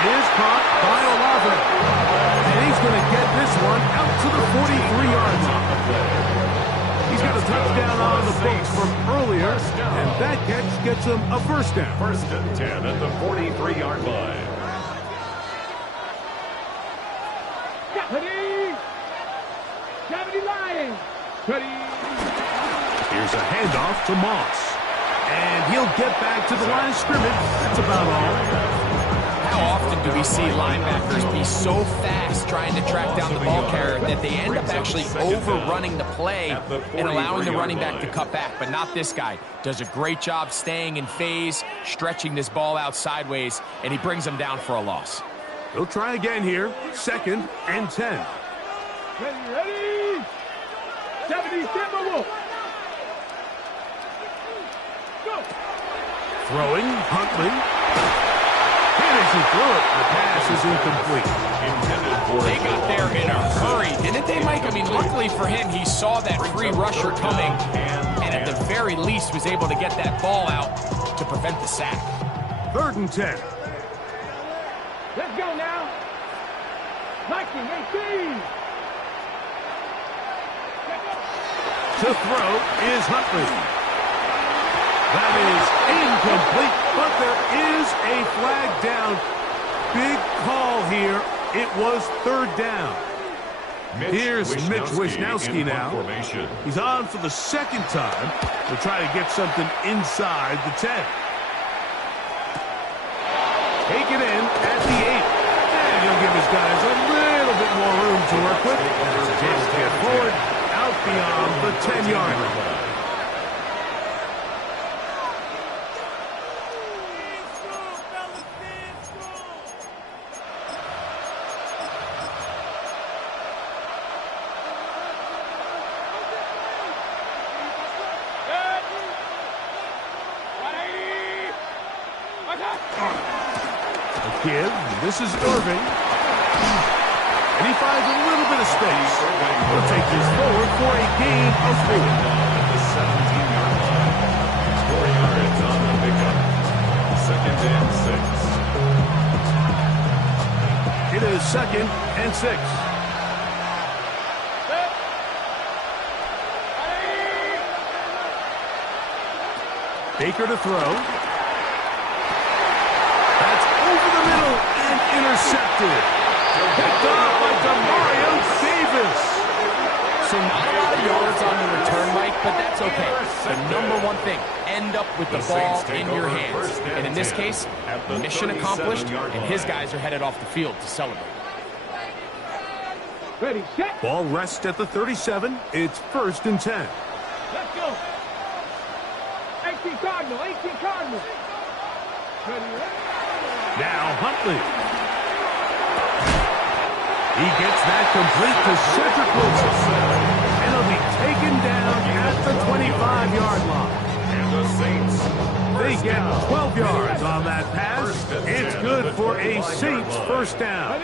Is caught by Olave. And he's going to get this one out to the 43-yard line. He's got a touchdown on the books from earlier, and that catch gets him a first down. 1st and 10 at the 43-yard line. 70 Lions. Here's a handoff to Moss. And he'll get back to the line of scrimmage. That's about all. How often do we see linebackers be so fast trying to track down the ball carrier that they end up actually overrunning the play and allowing the running back to cut back? But not this guy. Does a great job staying in phase, stretching this ball out sideways, and he brings them down for a loss. They'll try again here. 2nd and 10. Ready? 70 Timberwolves. Go. Throwing, Huntley. He threw it. The pass is incomplete. They got there in a hurry, didn't they, Mike? I mean, luckily for him, he saw that free rusher coming and at the very least was able to get that ball out to prevent the sack. 3rd and 10. Let's go now. Viking 18. To throw is Huntley. That is incomplete, but there is a flag down. Big call here. It was 3rd down. Here's Mitch Wisnowski now. He's on for the 2nd time to try to get something inside the 10. Take it in at the 8. And he'll give his guys a little bit more room to work with. Chance to get forward out beyond the 10-yard line. This is Irving. And he finds a little bit of space. He'll take this forward for a gain of 4. At the 17-yard line. 4 yards on the pickup. 2nd and 6. It is 2nd and 6. Baker to throw. Intercepted. Picked off by Demario Davis. So not a lot of yards on the return, Mike, but that's okay. The number one thing, end up with the ball in your hands. And in this case, mission accomplished, and his guys are headed off the field to celebrate. Ready, set. Ball rests at the 37. It's 1st and 10. Let's go. 18 Cardinal, 18 Cardinal. Ready. Now Huntley. He gets that complete to Cedric Wilson. And he'll be taken down at the 25-yard line. And the Saints. They get 12 yards on that pass. It's good for a Saints first down.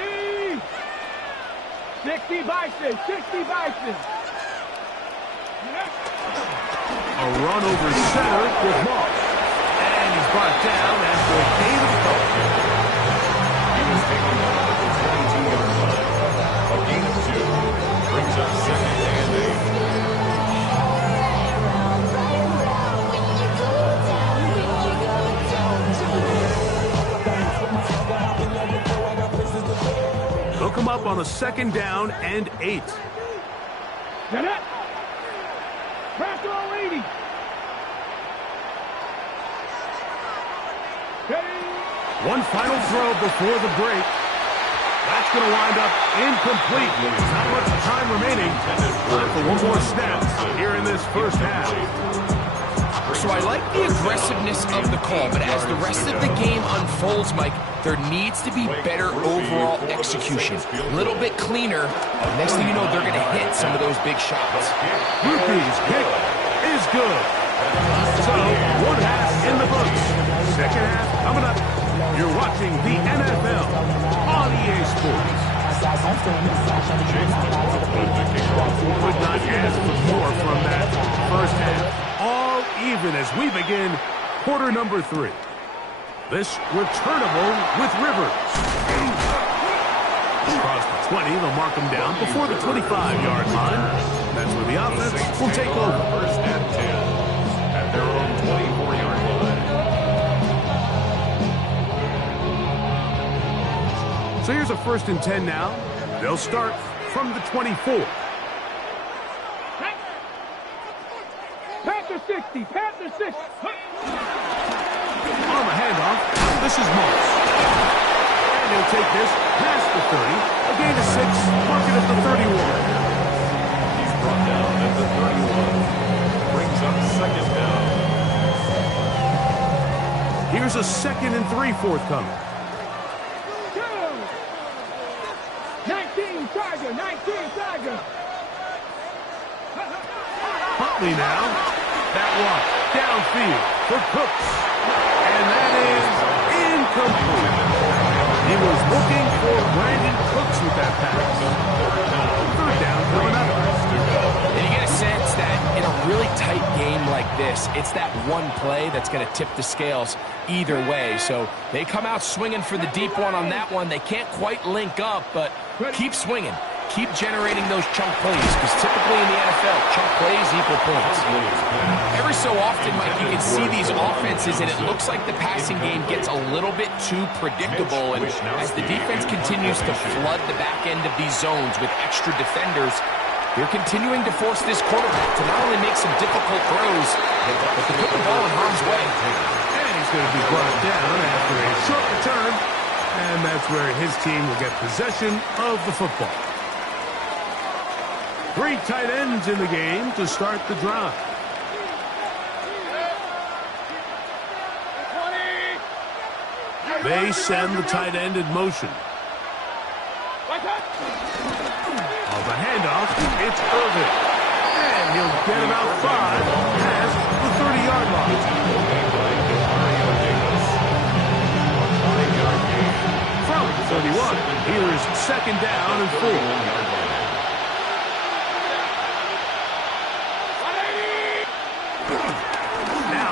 60 Bison, 60 Bison. A run over center with Moss. And he's brought down after a gain of 12. He was taken down at the 22-yard line. A gain of 2 brings up 2nd and 8. They'll come up on a 2nd down and 8. Get it. Press all 80. One final throw before the break. That's going to wind up incomplete. Not much time remaining. Time for one more snap here in this first half. So I like the aggressiveness of the call, but as the rest of the game unfolds, Mike, there needs to be better overall execution. A little bit cleaner. Next thing you know, they're going to hit some of those big shots. Ruthie's kick is good. So, one half in the books. Second half coming up. You're watching the NFL on EA Sports. Could not ask for more from that first half. All even as we begin quarter number 3. This returnable with Rivers. Across the 20, they'll mark him down before the 25-yard line. That's where the offense will take over. First and 10 at their own 24-yard line. So here's a 1st and 10 now. They'll start from the 24. Panther 60. Panther 60. On the handoff, this is Moss. And he'll take this past the 30. A gain of 6, mark it at the 31. He's brought down at the 31. Brings up 2nd down. Here's a 2nd and 3 forthcoming. 19 Tiger. 19 Tiger. Huntley now. That one downfield for Cooks. And that is incomplete. He was looking for Brandon Cooks with that pass. 3rd down coming up. And you get a sense that in a really tight game like this, it's that one play that's going to tip the scales either way. So they come out swinging for the deep one on that one. They can't quite link up, but keep swinging. Keep generating those chunk plays, because typically in the NFL, chunk plays equal points. Every so often, Mike, you can see these offenses, and it looks like the passing game gets a little bit too predictable, and as the defense continues to flood the back end of these zones with extra defenders, they're continuing to force this quarterback to not only make some difficult throws, but to put the ball in harm's way. And he's going to be brought down after a short return, and that's where his team will get possession of the football. 3 tight ends in the game to start the drive. They send the tight end in motion. On the handoff, it's Irvin. And he'll get about 5 past the 30-yard line. From the 31, here's 2nd down and 4.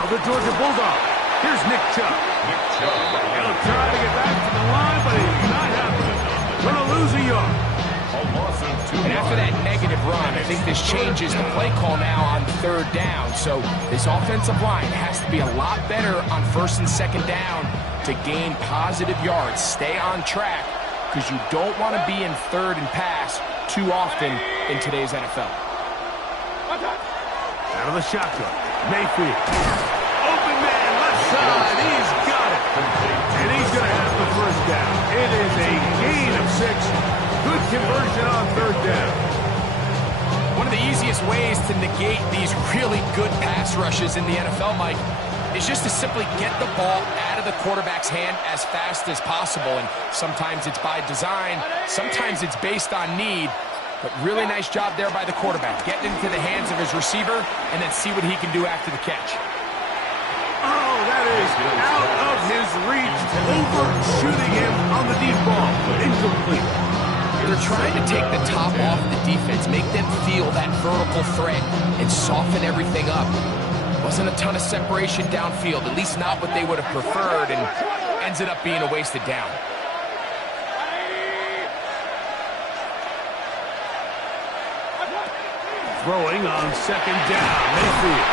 The Georgia Bulldog. Here's Nick Chubb. He'll try to get back to the line, but he's not happening. Going to lose a yard. And after that negative run, I think this changes the play call now on 3rd down. So this offensive line has to be a lot better on 1st and 2nd down to gain positive yards. Stay on track, because you don't want to be in 3rd and pass too often in today's NFL. Out of the shotgun, Mayfield. Open man, left side, he's got it. And he's going to have the 1st down. It is a gain of 6. Good conversion on 3rd down. One of the easiest ways to negate these really good pass rushes in the NFL, Mike, is just to simply get the ball out of the quarterback's hand as fast as possible. And sometimes it's by design, sometimes it's based on need. But really nice job there by the quarterback, getting into the hands of his receiver and then see what he can do after the catch. Oh, that is out of his reach, overshooting him on the deep ball. Incomplete. They're trying to take the top off the defense, make them feel that vertical threat, and soften everything up. Wasn't a ton of separation downfield, at least not what they would have preferred, and ends it up being a wasted down. Throwing on 2nd down, Mayfield.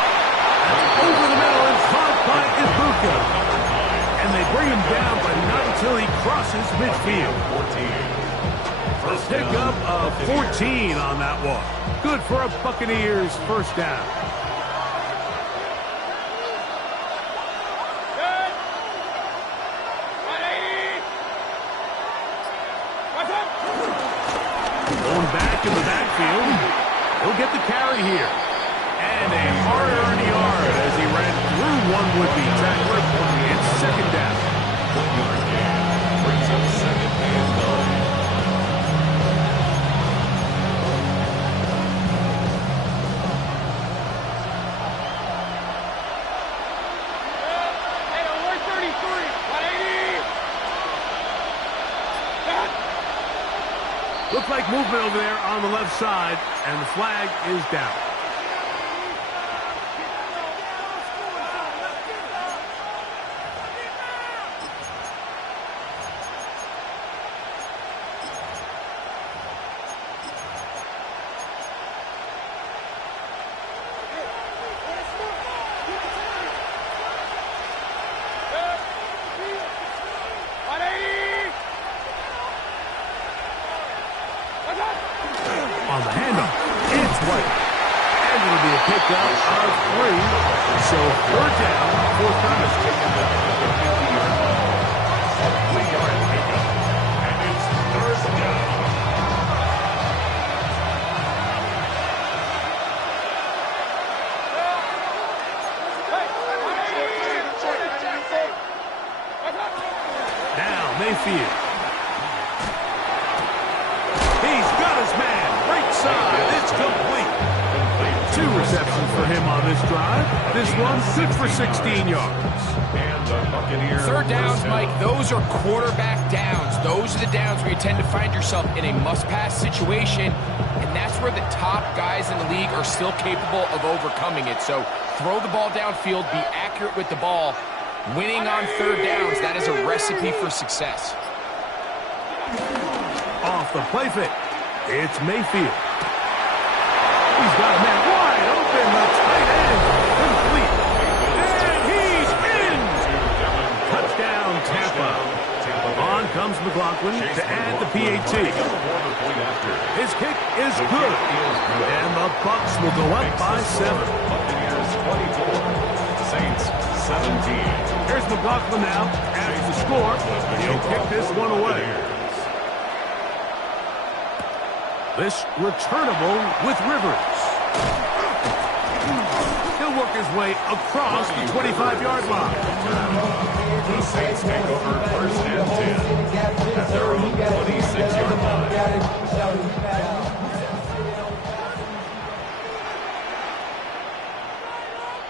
Over the middle and caught by Ibuka. And they bring him down, but not until he crosses midfield. Pickup of 14 on that one. Good for a Buccaneers first down. Going back in the backfield. He'll get the carry here. And a hard-earned yard as he ran through one would-be tackler. It's second down. 1-yard gain. Brings up second and 9. Looks like movement over there on the left side, and the flag is down. On the handoff, it's White. And it'll be a pickup of 3. So third down, fourth down. Taken down at the 50-yard line. A 3-yard pickup. And it's third down. Now Mayfield. He's got his man. Right side. It's complete. 2 receptions for him on this drive. This one's good for 16 yards. And the Buccaneers. Third downs, Mike, those are quarterback downs. Those are the downs where you tend to find yourself in a must-pass situation, and that's where the top guys in the league are still capable of overcoming it. So throw the ball downfield, be accurate with the ball. Winning on third downs, that is a recipe for success. Off the play fake. It's Mayfield. He's got a man wide open. The tight end complete. And he's in. Touchdown, Tampa. On comes McLaughlin to add the PAT. His kick is good. And the Bucs will go up by 7. Buccaneers 24. Saints 17. Here's McLaughlin now. After the score, he'll kick this one away. This returnable with Rivers. He'll work his way across the 25-yard line. The Saints take over first and 10 at their own 26-yard line.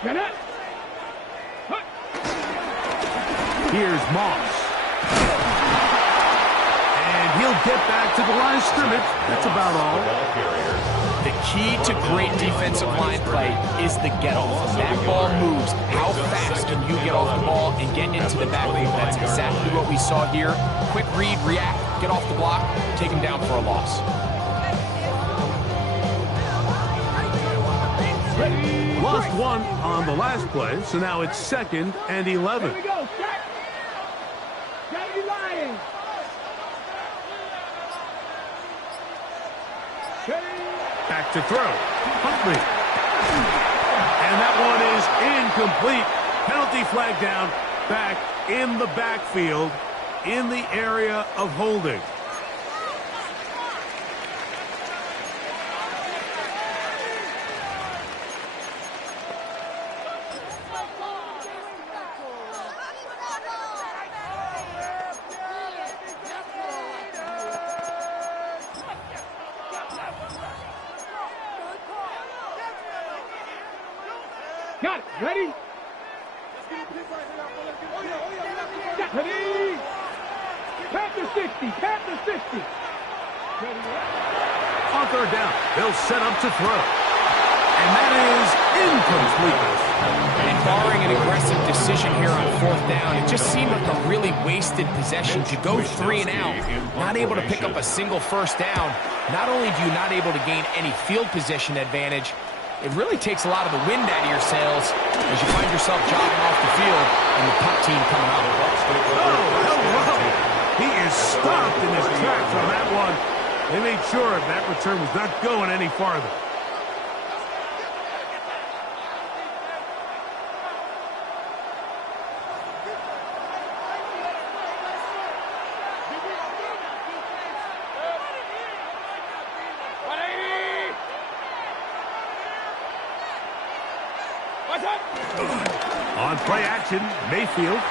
Get it! Here's Moss. And he'll get back to the line of scrimmage. That's about all. The key to great defensive line play is the get-off. That ball moves. How fast can you get off the ball and get into the backfield? That's exactly what we saw here. Quick read, react, get off the block, take him down for a loss. Lost 1 on the last play, so now it's 2nd and 11. Here we go, Jack. Jack, you lying. Back to throw. Huntley. And that one is incomplete. Penalty flag down. Back in the backfield in the area of holding. Got it. Ready? Ready? Panther 60. Panther 60. On third down, they'll set up to throw. And that is incomplete. And barring an aggressive decision here on fourth down, it just seemed like a really wasted possession to go 3 and out. Not able to pick up a single first down. Not only do you not able to gain any field position advantage, it really takes a lot of the wind out of your sails as you find yourself jogging off the field and the punt team coming out. Oh, hello. He is stopped in his tracks on that one. They made sure that return was not going any farther. On play action, Mayfield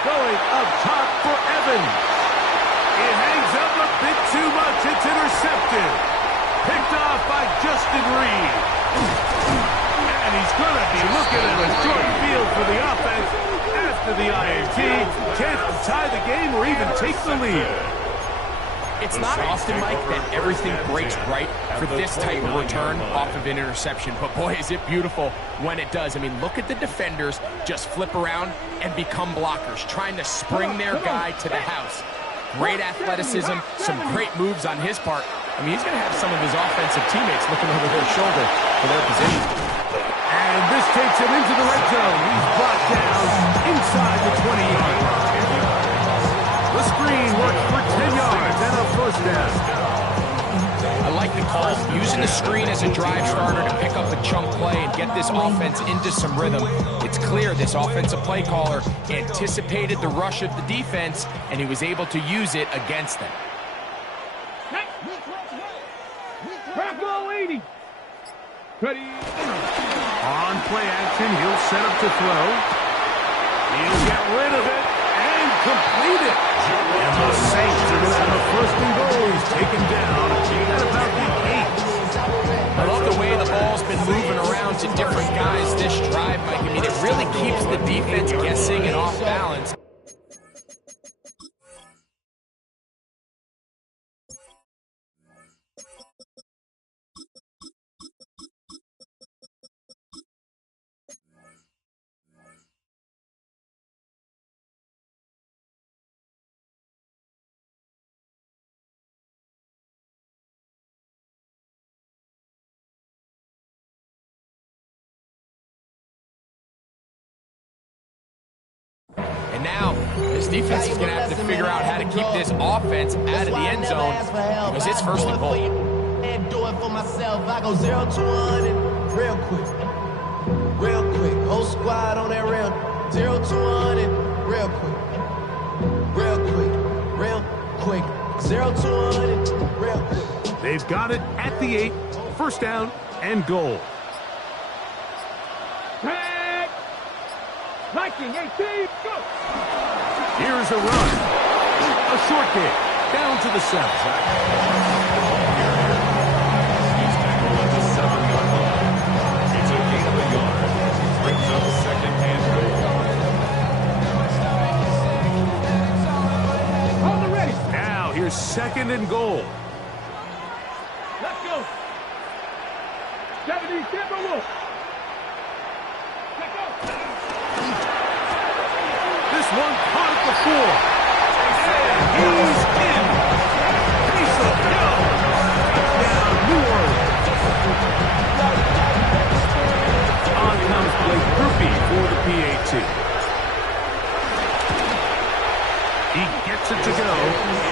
going up top for Evans. It hangs up a bit too much. It's intercepted. Picked off by Justin Reed. And he's going to be looking at a short field for the offense after the INT. Chance to tie the game or even take the lead. It's not often, Mike, that everything breaks right for this type of return off of an interception. But, boy, is it beautiful when it does. I mean, look at the defenders just flip around and become blockers, trying to spring their guy to the house. Great athleticism, some great moves on his part. I mean, he's going to have some of his offensive teammates looking over their shoulder for their position. And this takes him into the red zone. He's brought down inside the 20-yard line. The screen works for 10 yards and a first down. I like the call, using the screen as a drive starter to pick up a chunk play and get this offense into some rhythm. It's clear this offensive play caller anticipated the rush of the defense, and he was able to use it against them. Crack all 80. Ready. On play action, he'll set up to throw. He'll get rid of it and complete it. And the Saints are going to have a first and goal. He's taken down at about the 8. I love the way the ball's been moving around to different guys this drive, Mike. I mean, it really keeps the defense guessing and off balance. And now, this defense is going to have to figure out how to keep this offense out of the end zone because it's first and goal. And do it for myself. I go 0 to 100 real quick. Real quick. Whole squad on that real. 0 to 100 real quick. Real quick. Real quick. 0 to 100 real quick. They've got it at the 8. First down and goal. Viking 18, go! Here's a run. A short kick. Down to the 7. He's tackled at the 7-yard line. It's a gain of a yard. Brings up second and goal. On the ready. Now here's second and goal. Let's go. 70 Timberwolves. Let's go. This one caught at the 4. And he's in. Taysom Hill. Touchdown, New Orleans. On comes Blake Grupe for the PAT. He gets it to go.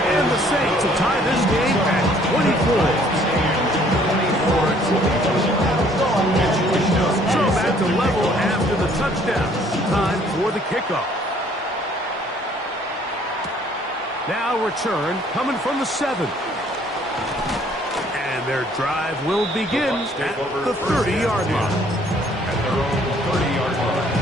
And the Saints will tie this game at 24. So back to level after the touchdown. Time for the kickoff. Now return coming from the 7. And their drive will begin at the 30-yard line. At their own 30-yard line.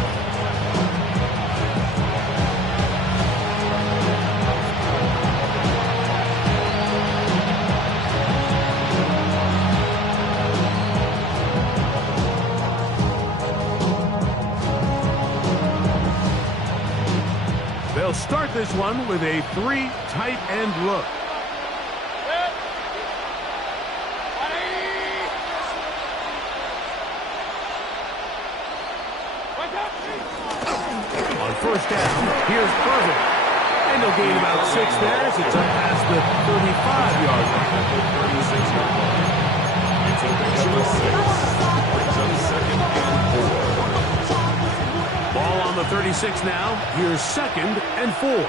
They'll start this one with a 3 tight end look. On first down, here's Burger. And they'll gain about 6 there as it's up past the 35-yard line. It's a big up of 6. Brings up second and 4. Ball on the 36 now. Here's second and 4.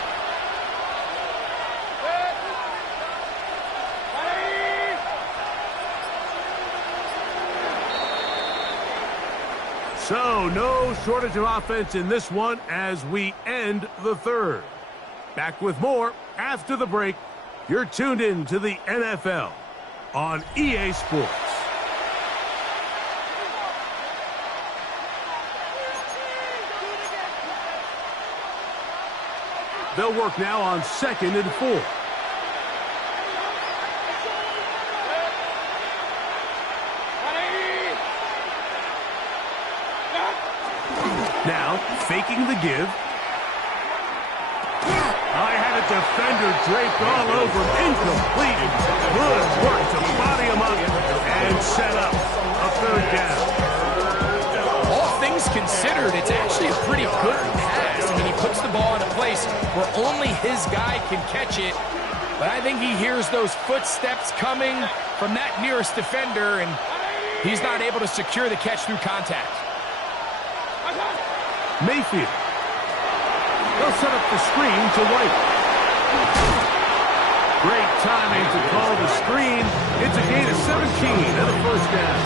So, no shortage of offense in this one as we end the third. Back with more after the break. You're tuned in to the NFL on EA Sports. They'll work now on 2nd and 4. Now, faking the give. I had a defender draped all over him. Incomplete. Good work to body him up and set up a 3rd down. All things considered, it's actually a pretty good pass. I mean, he puts the ball in a place where only his guy can catch it. But I think he hears those footsteps coming from that nearest defender, and he's not able to secure the catch through contact. Mayfield. They'll set up the screen to White. Great timing to call the screen. It's a gain of 17 and a 1st down.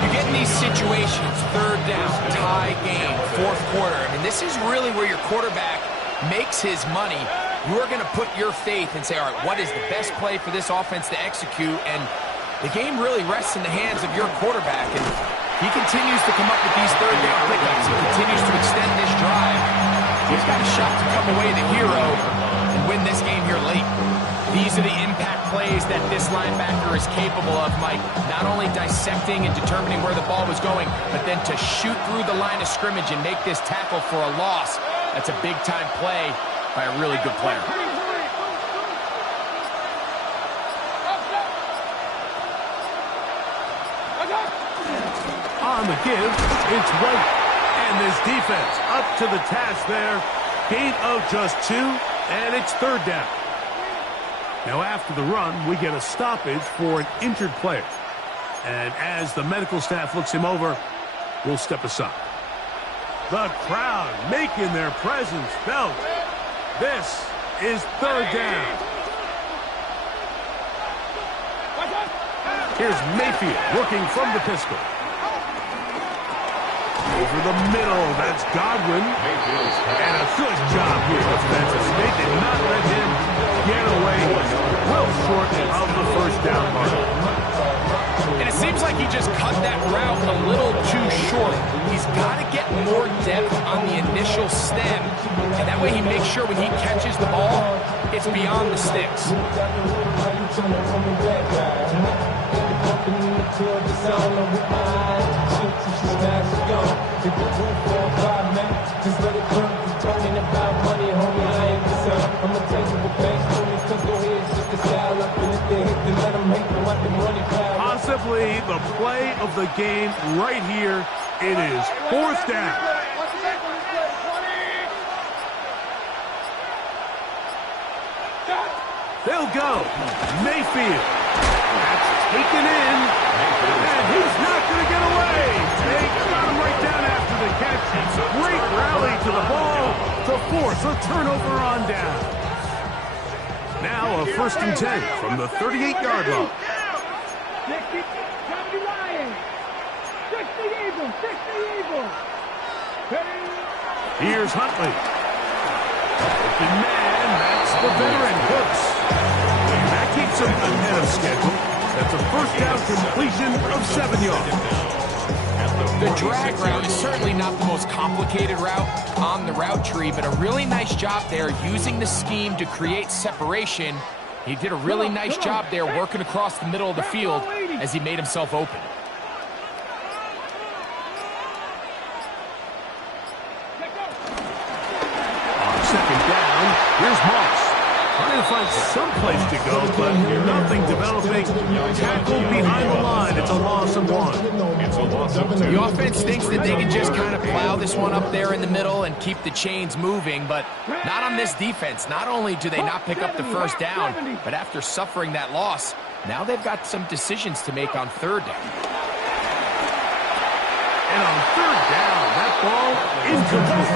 You get in these situations, 3rd down, tie game, 4th quarter. I mean, this is really where your quarterback makes his money. You are going to put your faith and say, all right, what is the best play for this offense to execute? And the game really rests in the hands of your quarterback. And he continues to come up with these 3rd down pickups. He continues to extend this drive. He's got a shot to come away the hero and win this game here late. These are the impact plays that this linebacker is capable of, Mike. Not only dissecting and determining where the ball was going, but then to shoot through the line of scrimmage and make this tackle for a loss. That's a big-time play by a really good player. On the give, it's White. And this defense up to the task there. Gain of just 2, and it's 3rd down. Now after the run, we get a stoppage for an injured player. And as the medical staff looks him over, we'll step aside. The crowd making their presence felt. This is 3rd down. Here's Mayfield working from the pistol. Over the middle, that's Godwin. And a good job here defensively. They did not let him get away well short of the 1st down mark. And it seems like he just cut that route a little too short. He's got to get more depth on the initial stem. And that way he makes sure when he catches the ball, it's beyond the sticks. Possibly the play of the game right here. It is 4th down. They'll go. Mayfield. That's taken in. And he's not going to get away. They got him right down after the catch. Great rally to the ball to force a turnover on down. Now a 1st and 10 from the 38-yard line. Here's Huntley. Open man, that's the veteran Hooks. And that keeps him ahead of schedule. That's a 1st down completion of 7 yards. The drag route is certainly not the most complicated route on the route tree, but a really nice job there using the scheme to create separation. He did a really nice job there working across the middle of the field as he made himself open. On 2nd down, here's Moss. Trying to find some place to go, but nothing developing. Tackled behind the line. It's a loss of 1. It's a loss of 2. The offense thinks that they can just kind of plow this one up there in the middle and keep the chains moving, but not on this defense. Not only do they not pick up the 1st down, but after suffering that loss, now they've got some decisions to make on 3rd down. And on 3rd down, that ball incomplete.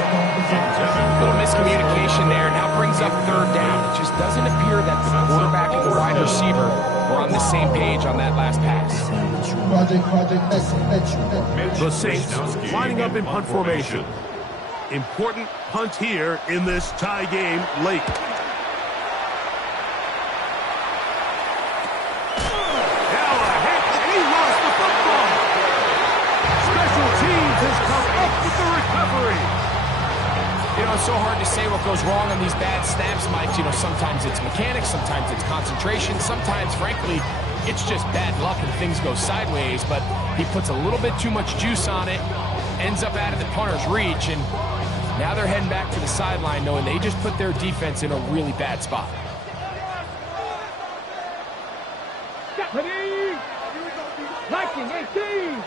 A little miscommunication there. Now brings up 3rd down. It just doesn't appear that the quarterback and the wide receiver were on the the same page on that last pass. The Saints lining up in punt formation. Important punt here in this tie game late. Now a hit, and he lost the football. Special teams has come up with the recovery. You know, it's so hard to say what goes wrong on these bad snaps, Mike. You know, sometimes it's mechanics, sometimes it's concentration, sometimes, frankly, it's just bad luck and things go sideways, but he puts a little bit too much juice on it, ends up out of the punter's reach, and now they're heading back to the sideline knowing they just put their defense in a really bad spot. Ready? Liking 18.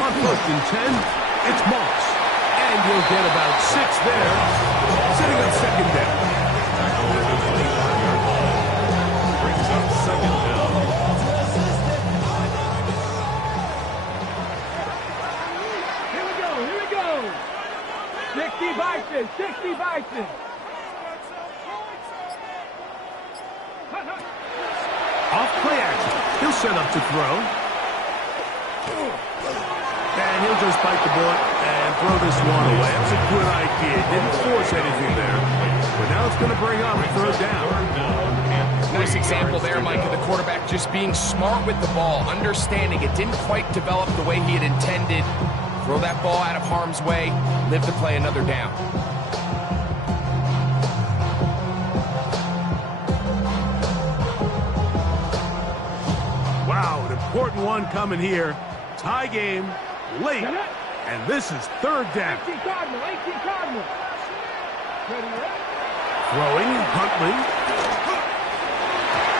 On 1st and 10, it's Moss. And he'll get about 6 there, sitting on 2nd down. Brings up 2nd down. Here we go. 60 Bison. Off play action. He'll set up to throw. And he'll just bite the bullet and throw this one away. That's a good idea. Didn't force anything there. But now it's going to bring up 3rd down. Nice example there, Mike, of the quarterback just being smart with the ball, understanding it didn't quite develop the way he had intended. Throw that ball out of harm's way, live to play another down. Wow, an important one coming here. Tie game, late, and this is 3rd down. 18 Cardinal. Ready, Throwing, Huntley.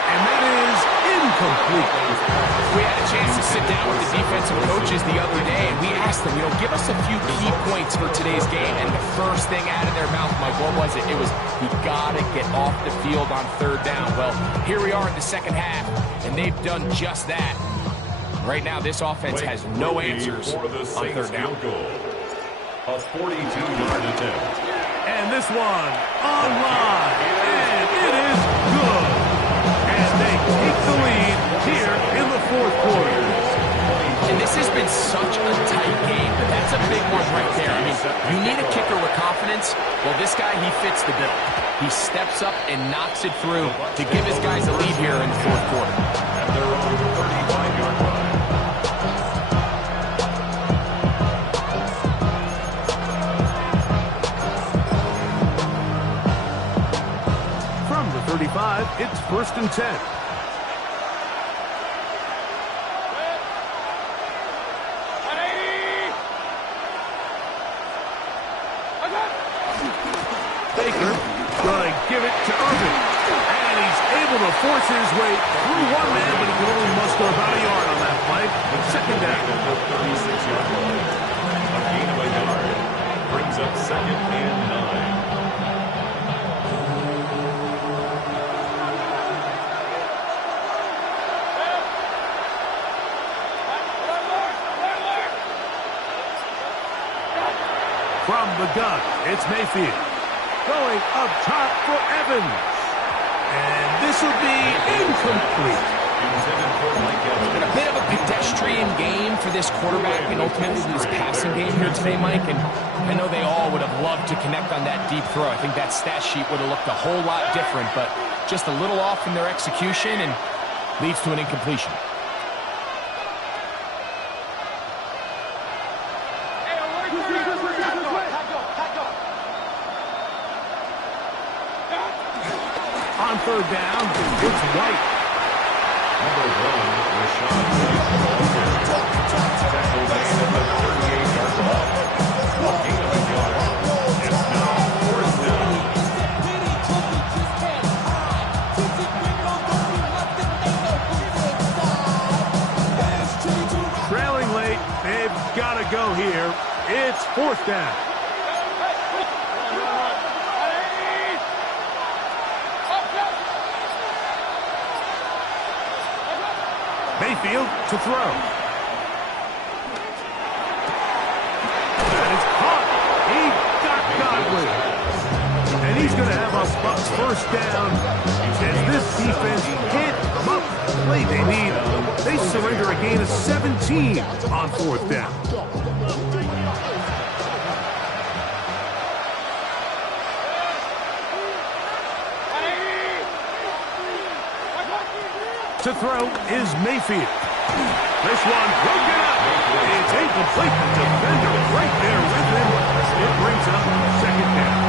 And that is incomplete. We had a chance to sit down with the defensive coaches the other day, and we asked them, you know, give us a few key points for today's game. And the first thing out of their mouth, Mike, what was it? It was, we got to get off the field on 3rd down. Well, here we are in the 2nd half, and they've done just that. Right now, this offense has no answers on 3rd down. A 42-yard attempt. And this one online, and it is good. And they take the lead here in the 4th quarter. And this has been such a tight game, but that's a big one right there. I mean, you need a kicker with confidence. Well, this guy, he fits the bill. He steps up and knocks it through to give his guys a lead here in the 4th quarter. And they're on the 35-yard line. From the 35, it's 1st and 10. Baker gonna give it to Irvin. And he's able to force his way through one man, but he can only muster about a yard on that play. 2nd down. The 36-yard line. A gain of a yard. Brings up 2nd and 9. From the gun, it's Mayfield. Going up top for Evans. And this will be incomplete. And a bit of a pedestrian game for this quarterback and ultimately this passing game here today, Mike. And I know they all would have loved to connect on that deep throw. I think that stat sheet would have looked a whole lot different, but just a little off in their execution and leads to an incompletion. On 3rd down, it's White. Number 1, Rashad White. Tackle made at the 38-yard line. A gain of a yard. It's now 4th down. Trailing late, they've got to go here. It's 4th down. Mayfield to throw. That is caught. Bucs first down. As this defense can't come up with the play they need, they surrender a gain of 17 on fourth down. To throw is Mayfield. This one broken up. It's incomplete. The defender right there with him. It brings up second down.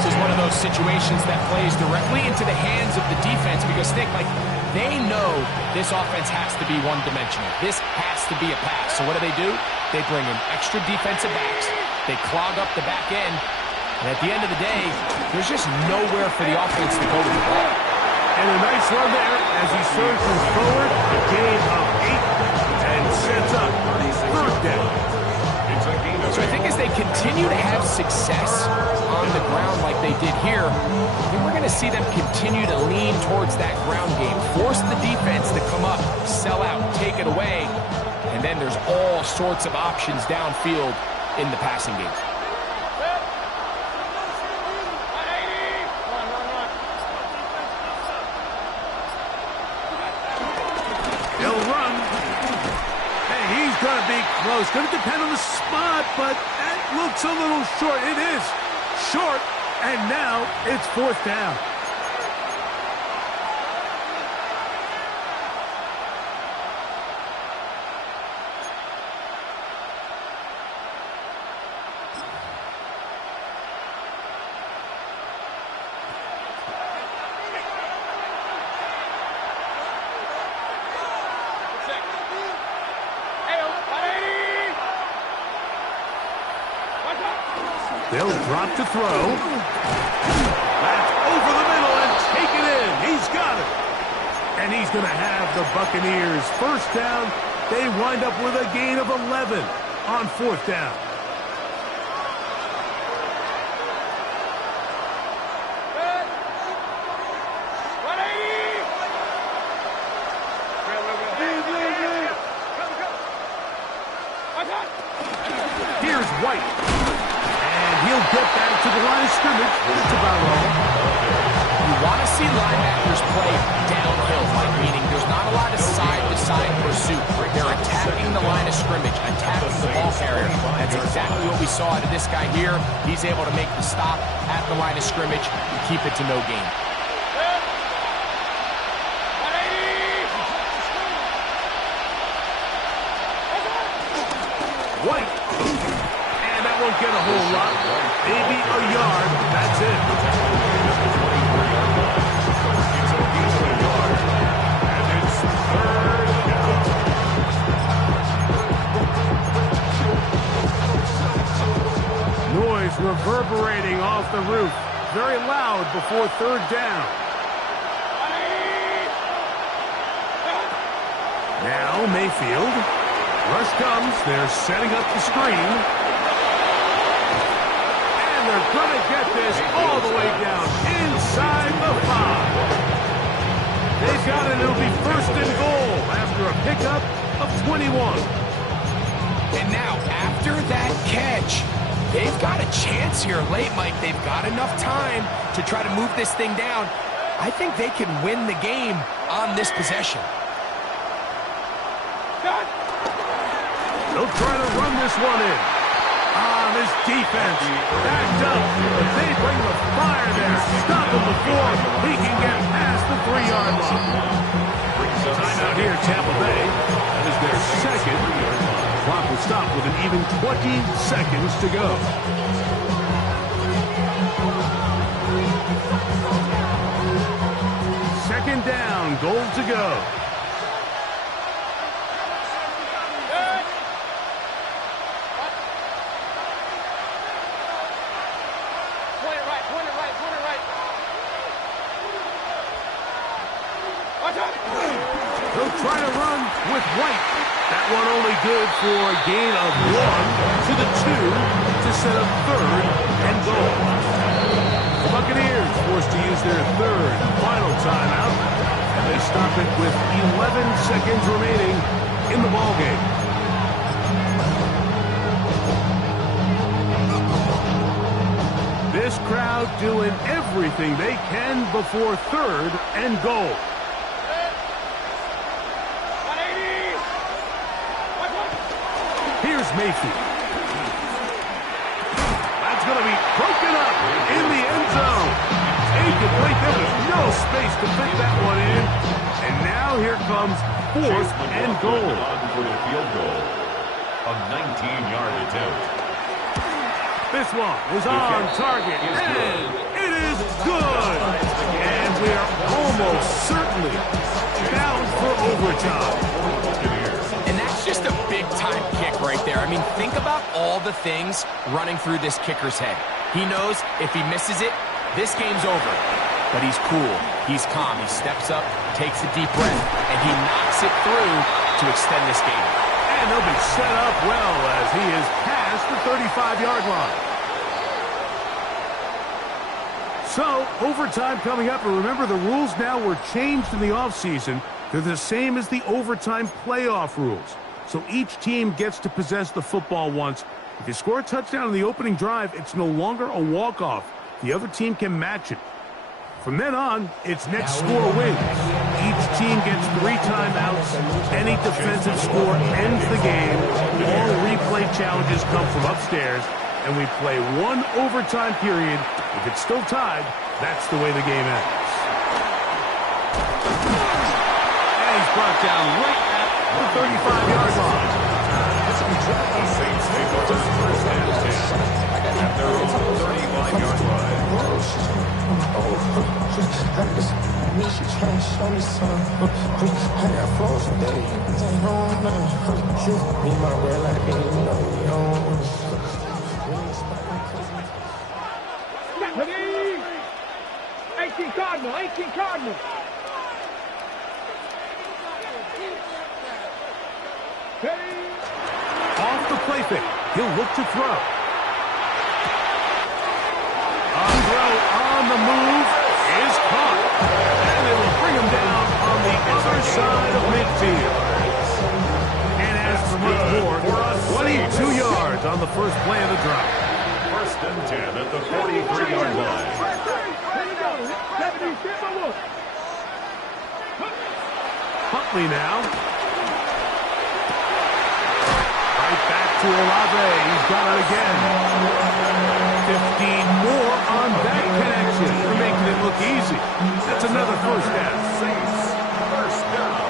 This is one of those situations that plays directly into the hands of the defense because, Nick, like, they know this offense has to be one-dimensional. This has to be a pass. So what do? They bring in extra defensive backs. They clog up the back end. And at the end of the day, there's just nowhere for the offense to go with the ball. And a nice run there as he surges forward, a gain of 8, and sets up third down. So I think as they continue to have success on the ground like they did here, I think we're going to see them continue to lean towards that ground game, force the defense to come up, sell out, take it away, and then there's all sorts of options downfield in the passing game. Going to be close. Going to depend on the spot, but that looks a little short. It is short, and now it's fourth down. They'll drop to throw. That's over the middle and take it in. He's got it. And he's going to have the Buccaneers first down. They wind up with a gain of 11 on fourth down. Here's White. He'll get back to the line of scrimmage. That's about all. You want to see linebackers play downhill, like meaning there's not a lot of side-to-side pursuit. They're attacking the line of scrimmage, attacking the ball carrier. That's exactly what we saw out of this guy here. He's able to make the stop at the line of scrimmage and keep it to no gain. White. Won't get a whole lot. Maybe a yard. That's it. And it's third down. Noise reverberating off the roof. Very loud before third down. Now Mayfield. Rush comes. They're setting up the screen. They're going to get this all the way down inside the 5. They've got it. It'll be first and goal after a pickup of 21. And now, after that catch, they've got a chance here late, Mike. They've got enough time to try to move this thing down. I think they can win the game on this possession. They'll try to run this one in. This defense backed up, but they bring the fire there. Stop him before he can get past the 3-yard line. Timeout here, Tampa Bay. That is their second. Clock will stop with an even 20 seconds to go. Second down, goal to go. They'll try to run with White. That one only good for a gain of 1 to the 2 to set up third and goal. The Buccaneers forced to use their third and final timeout, and they stop it with 11 seconds remaining in the ballgame. This crowd doing everything they can before 3rd and goal. Here's Mayfield. That's going to be broken up in the end zone. Incomplete. There was no space to fit that one in. And now here comes 4th and goal. For the field goal. A 19-yard attempt. This one is on target, and it is good. And we are almost certainly bound for overtime. And that's just a big-time kick right there. I mean, think about all the things running through this kicker's head. He knows if he misses it, this game's over. But he's cool. He's calm. He steps up, takes a deep breath, and he knocks it through to extend this game. And he'll be set up well as he is past the 35-yard line. So, overtime coming up. And remember, the rules now were changed in the offseason. They're the same as the overtime playoff rules. So each team gets to possess the football once. If you score a touchdown in the opening drive, it's no longer a walk-off. The other team can match it. From then on, it's next score wins. Each team gets 3 timeouts. Any defensive score ends the game. All replay challenges come from upstairs, and we play 1 overtime period. If it's still tied, that's the way the game ends. And he's brought down right at the 35-yard line. The Saints take over first and 10 at their own 35-yard line. Cardinal, 18 Cardinal. Off the play fake. He'll look to throw. On the move is caught. And it will bring him down on the other side of midfield. And as for much more, 22 yards on the first play of the drive. First and 10 at the 43-yard line. Huntley now. Right back to Olave. He's got it again. 15 more on that connection. They're making it look easy. That's another first down. Saints, first down.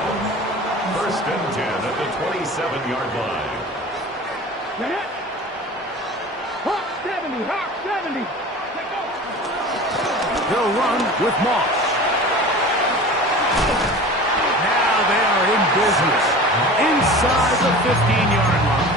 First and 10 at the 27-yard line. Hawk 70, Hawk 70. They'll run with Moss. Now they are in business. Inside the 15-yard line.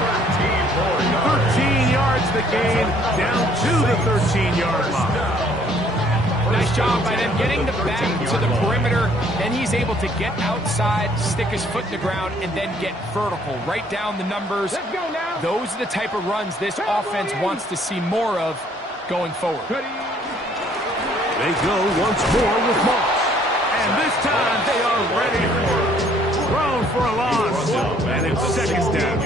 13 yards the gain, down to the 13-yard line. Nice job by them getting the back to the perimeter. Then he's able to get outside, stick his foot in the ground, and then get vertical. Right down the numbers. Let's go now. Those are the type of runs this offense wants to see more of going forward. They go once more with Moss. And this time they are ready for it. Thrown for a loss. And it's second down.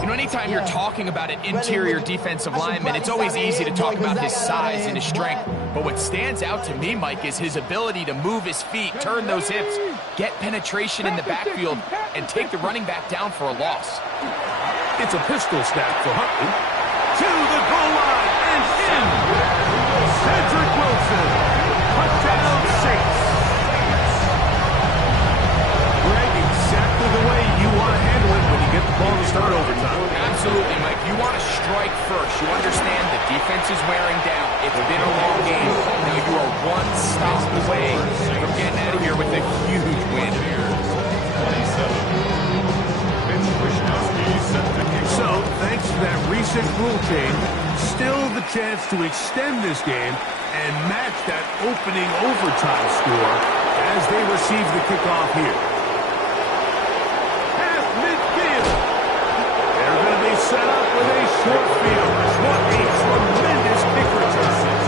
You know, anytime you're talking about an interior defensive lineman, it's always easy to talk about his size and his strength. But what stands out to me, Mike, is his ability to move his feet, turn those hips, get penetration in the backfield, and take the running back down for a loss. It's a pistol snap for Huntley. To the goal line and in. Cedric Wilson. Touchdown Saints. Greg, exactly the way you want to handle it when you get the ball to start overtime. Absolutely, Mike. You want to strike first. You understand the defense is wearing down. It's been a long game. Now you are one stop away from getting out of here with a huge win. 27. So, thanks to that recent rule change, still the chance to extend this game and match that opening overtime score as they receive the kickoff here. Past midfield. They're going to be set up with a short field. What a tremendous kick return.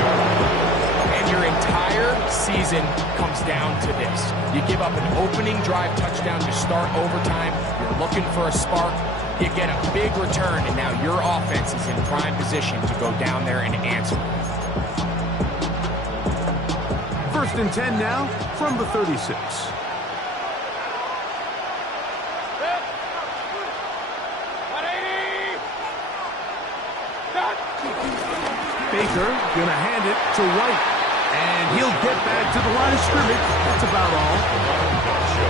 And your entire season comes down to this. You give up an opening drive touchdown to start overtime. You're looking for a spark. You get a big return, and now your offense is in prime position to go down there and answer. First and 10 now from the 36. Baker gonna hand it to White. And he'll get back to the line of scrimmage. That's about all.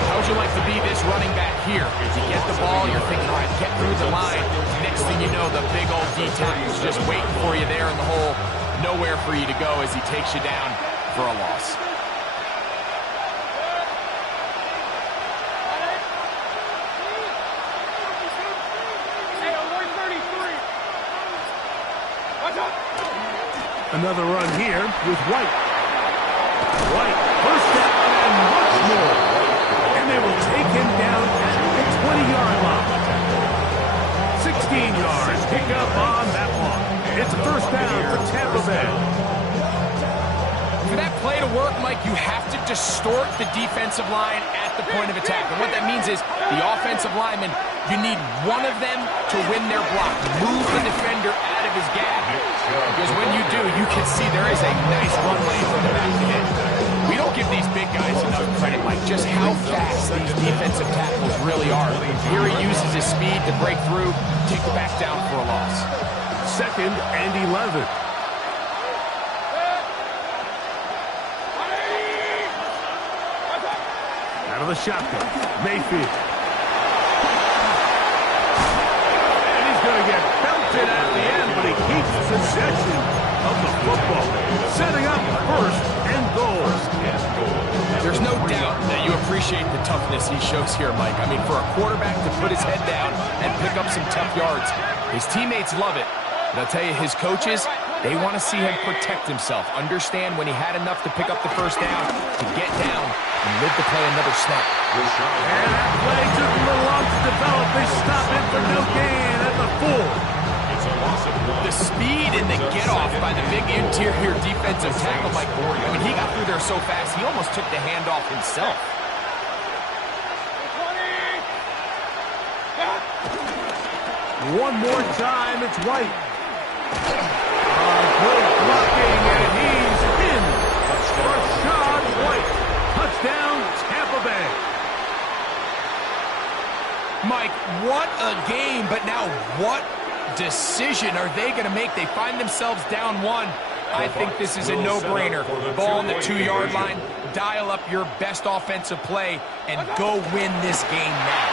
How would you like to be this running back here? You get the ball, you're thinking, all right, get through the line. Next thing you know, the big old D-tackle's just waiting for you there in the hole. Nowhere for you to go as he takes you down for a loss. Another run here with White. White, first down and much more. And they will take him down at the 20-yard line. 16 yards, pick up on that one. It's a first down for Tampa Bay. For that play to work, Mike, you have to distort the defensive line at the point of attack. And what that means is the offensive lineman, you need one of them to win their block. Move the defender out of his gap. Because when you do, you can see there is a nice runway from the back end. We don't give these big guys enough credit, Mike, just how fast these defensive tackles really are. Here he uses his speed to break through, take the back down for a loss. Second and 11. Out of the shotgun, Mayfield. And he's going to get belted at the end, but he keeps possession of the football, setting up first and goal. There's no doubt that you appreciate the toughness he shows here, Mike. I mean, for a quarterback to put his head down and pick up some tough yards, his teammates love it. But I'll tell you, his coaches, they want to see him protect himself, understand when he had enough to pick up the first down, to get down and live to play another snap. And that play took a little long to develop. They stop it for no gain at the 4. The speed and the get-off by the big interior defensive tackle, Mike. I mean, he got through there so fast, he almost took the handoff himself. One more time, it's White. Good blocking, and he's in. Rachaad White. Touchdown, Tampa Bay. Mike, what a game, but now what decision are they going to make? They find themselves down one. I think this is a no-brainer. Ball on the 2-yard line, dial up your best offensive play, and go win this game now.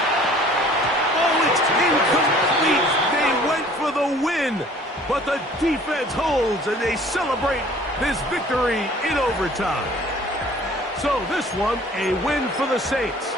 Oh, it's incomplete. They went for the win, but the defense holds, and they celebrate this victory in overtime. So this one, a win for the Saints.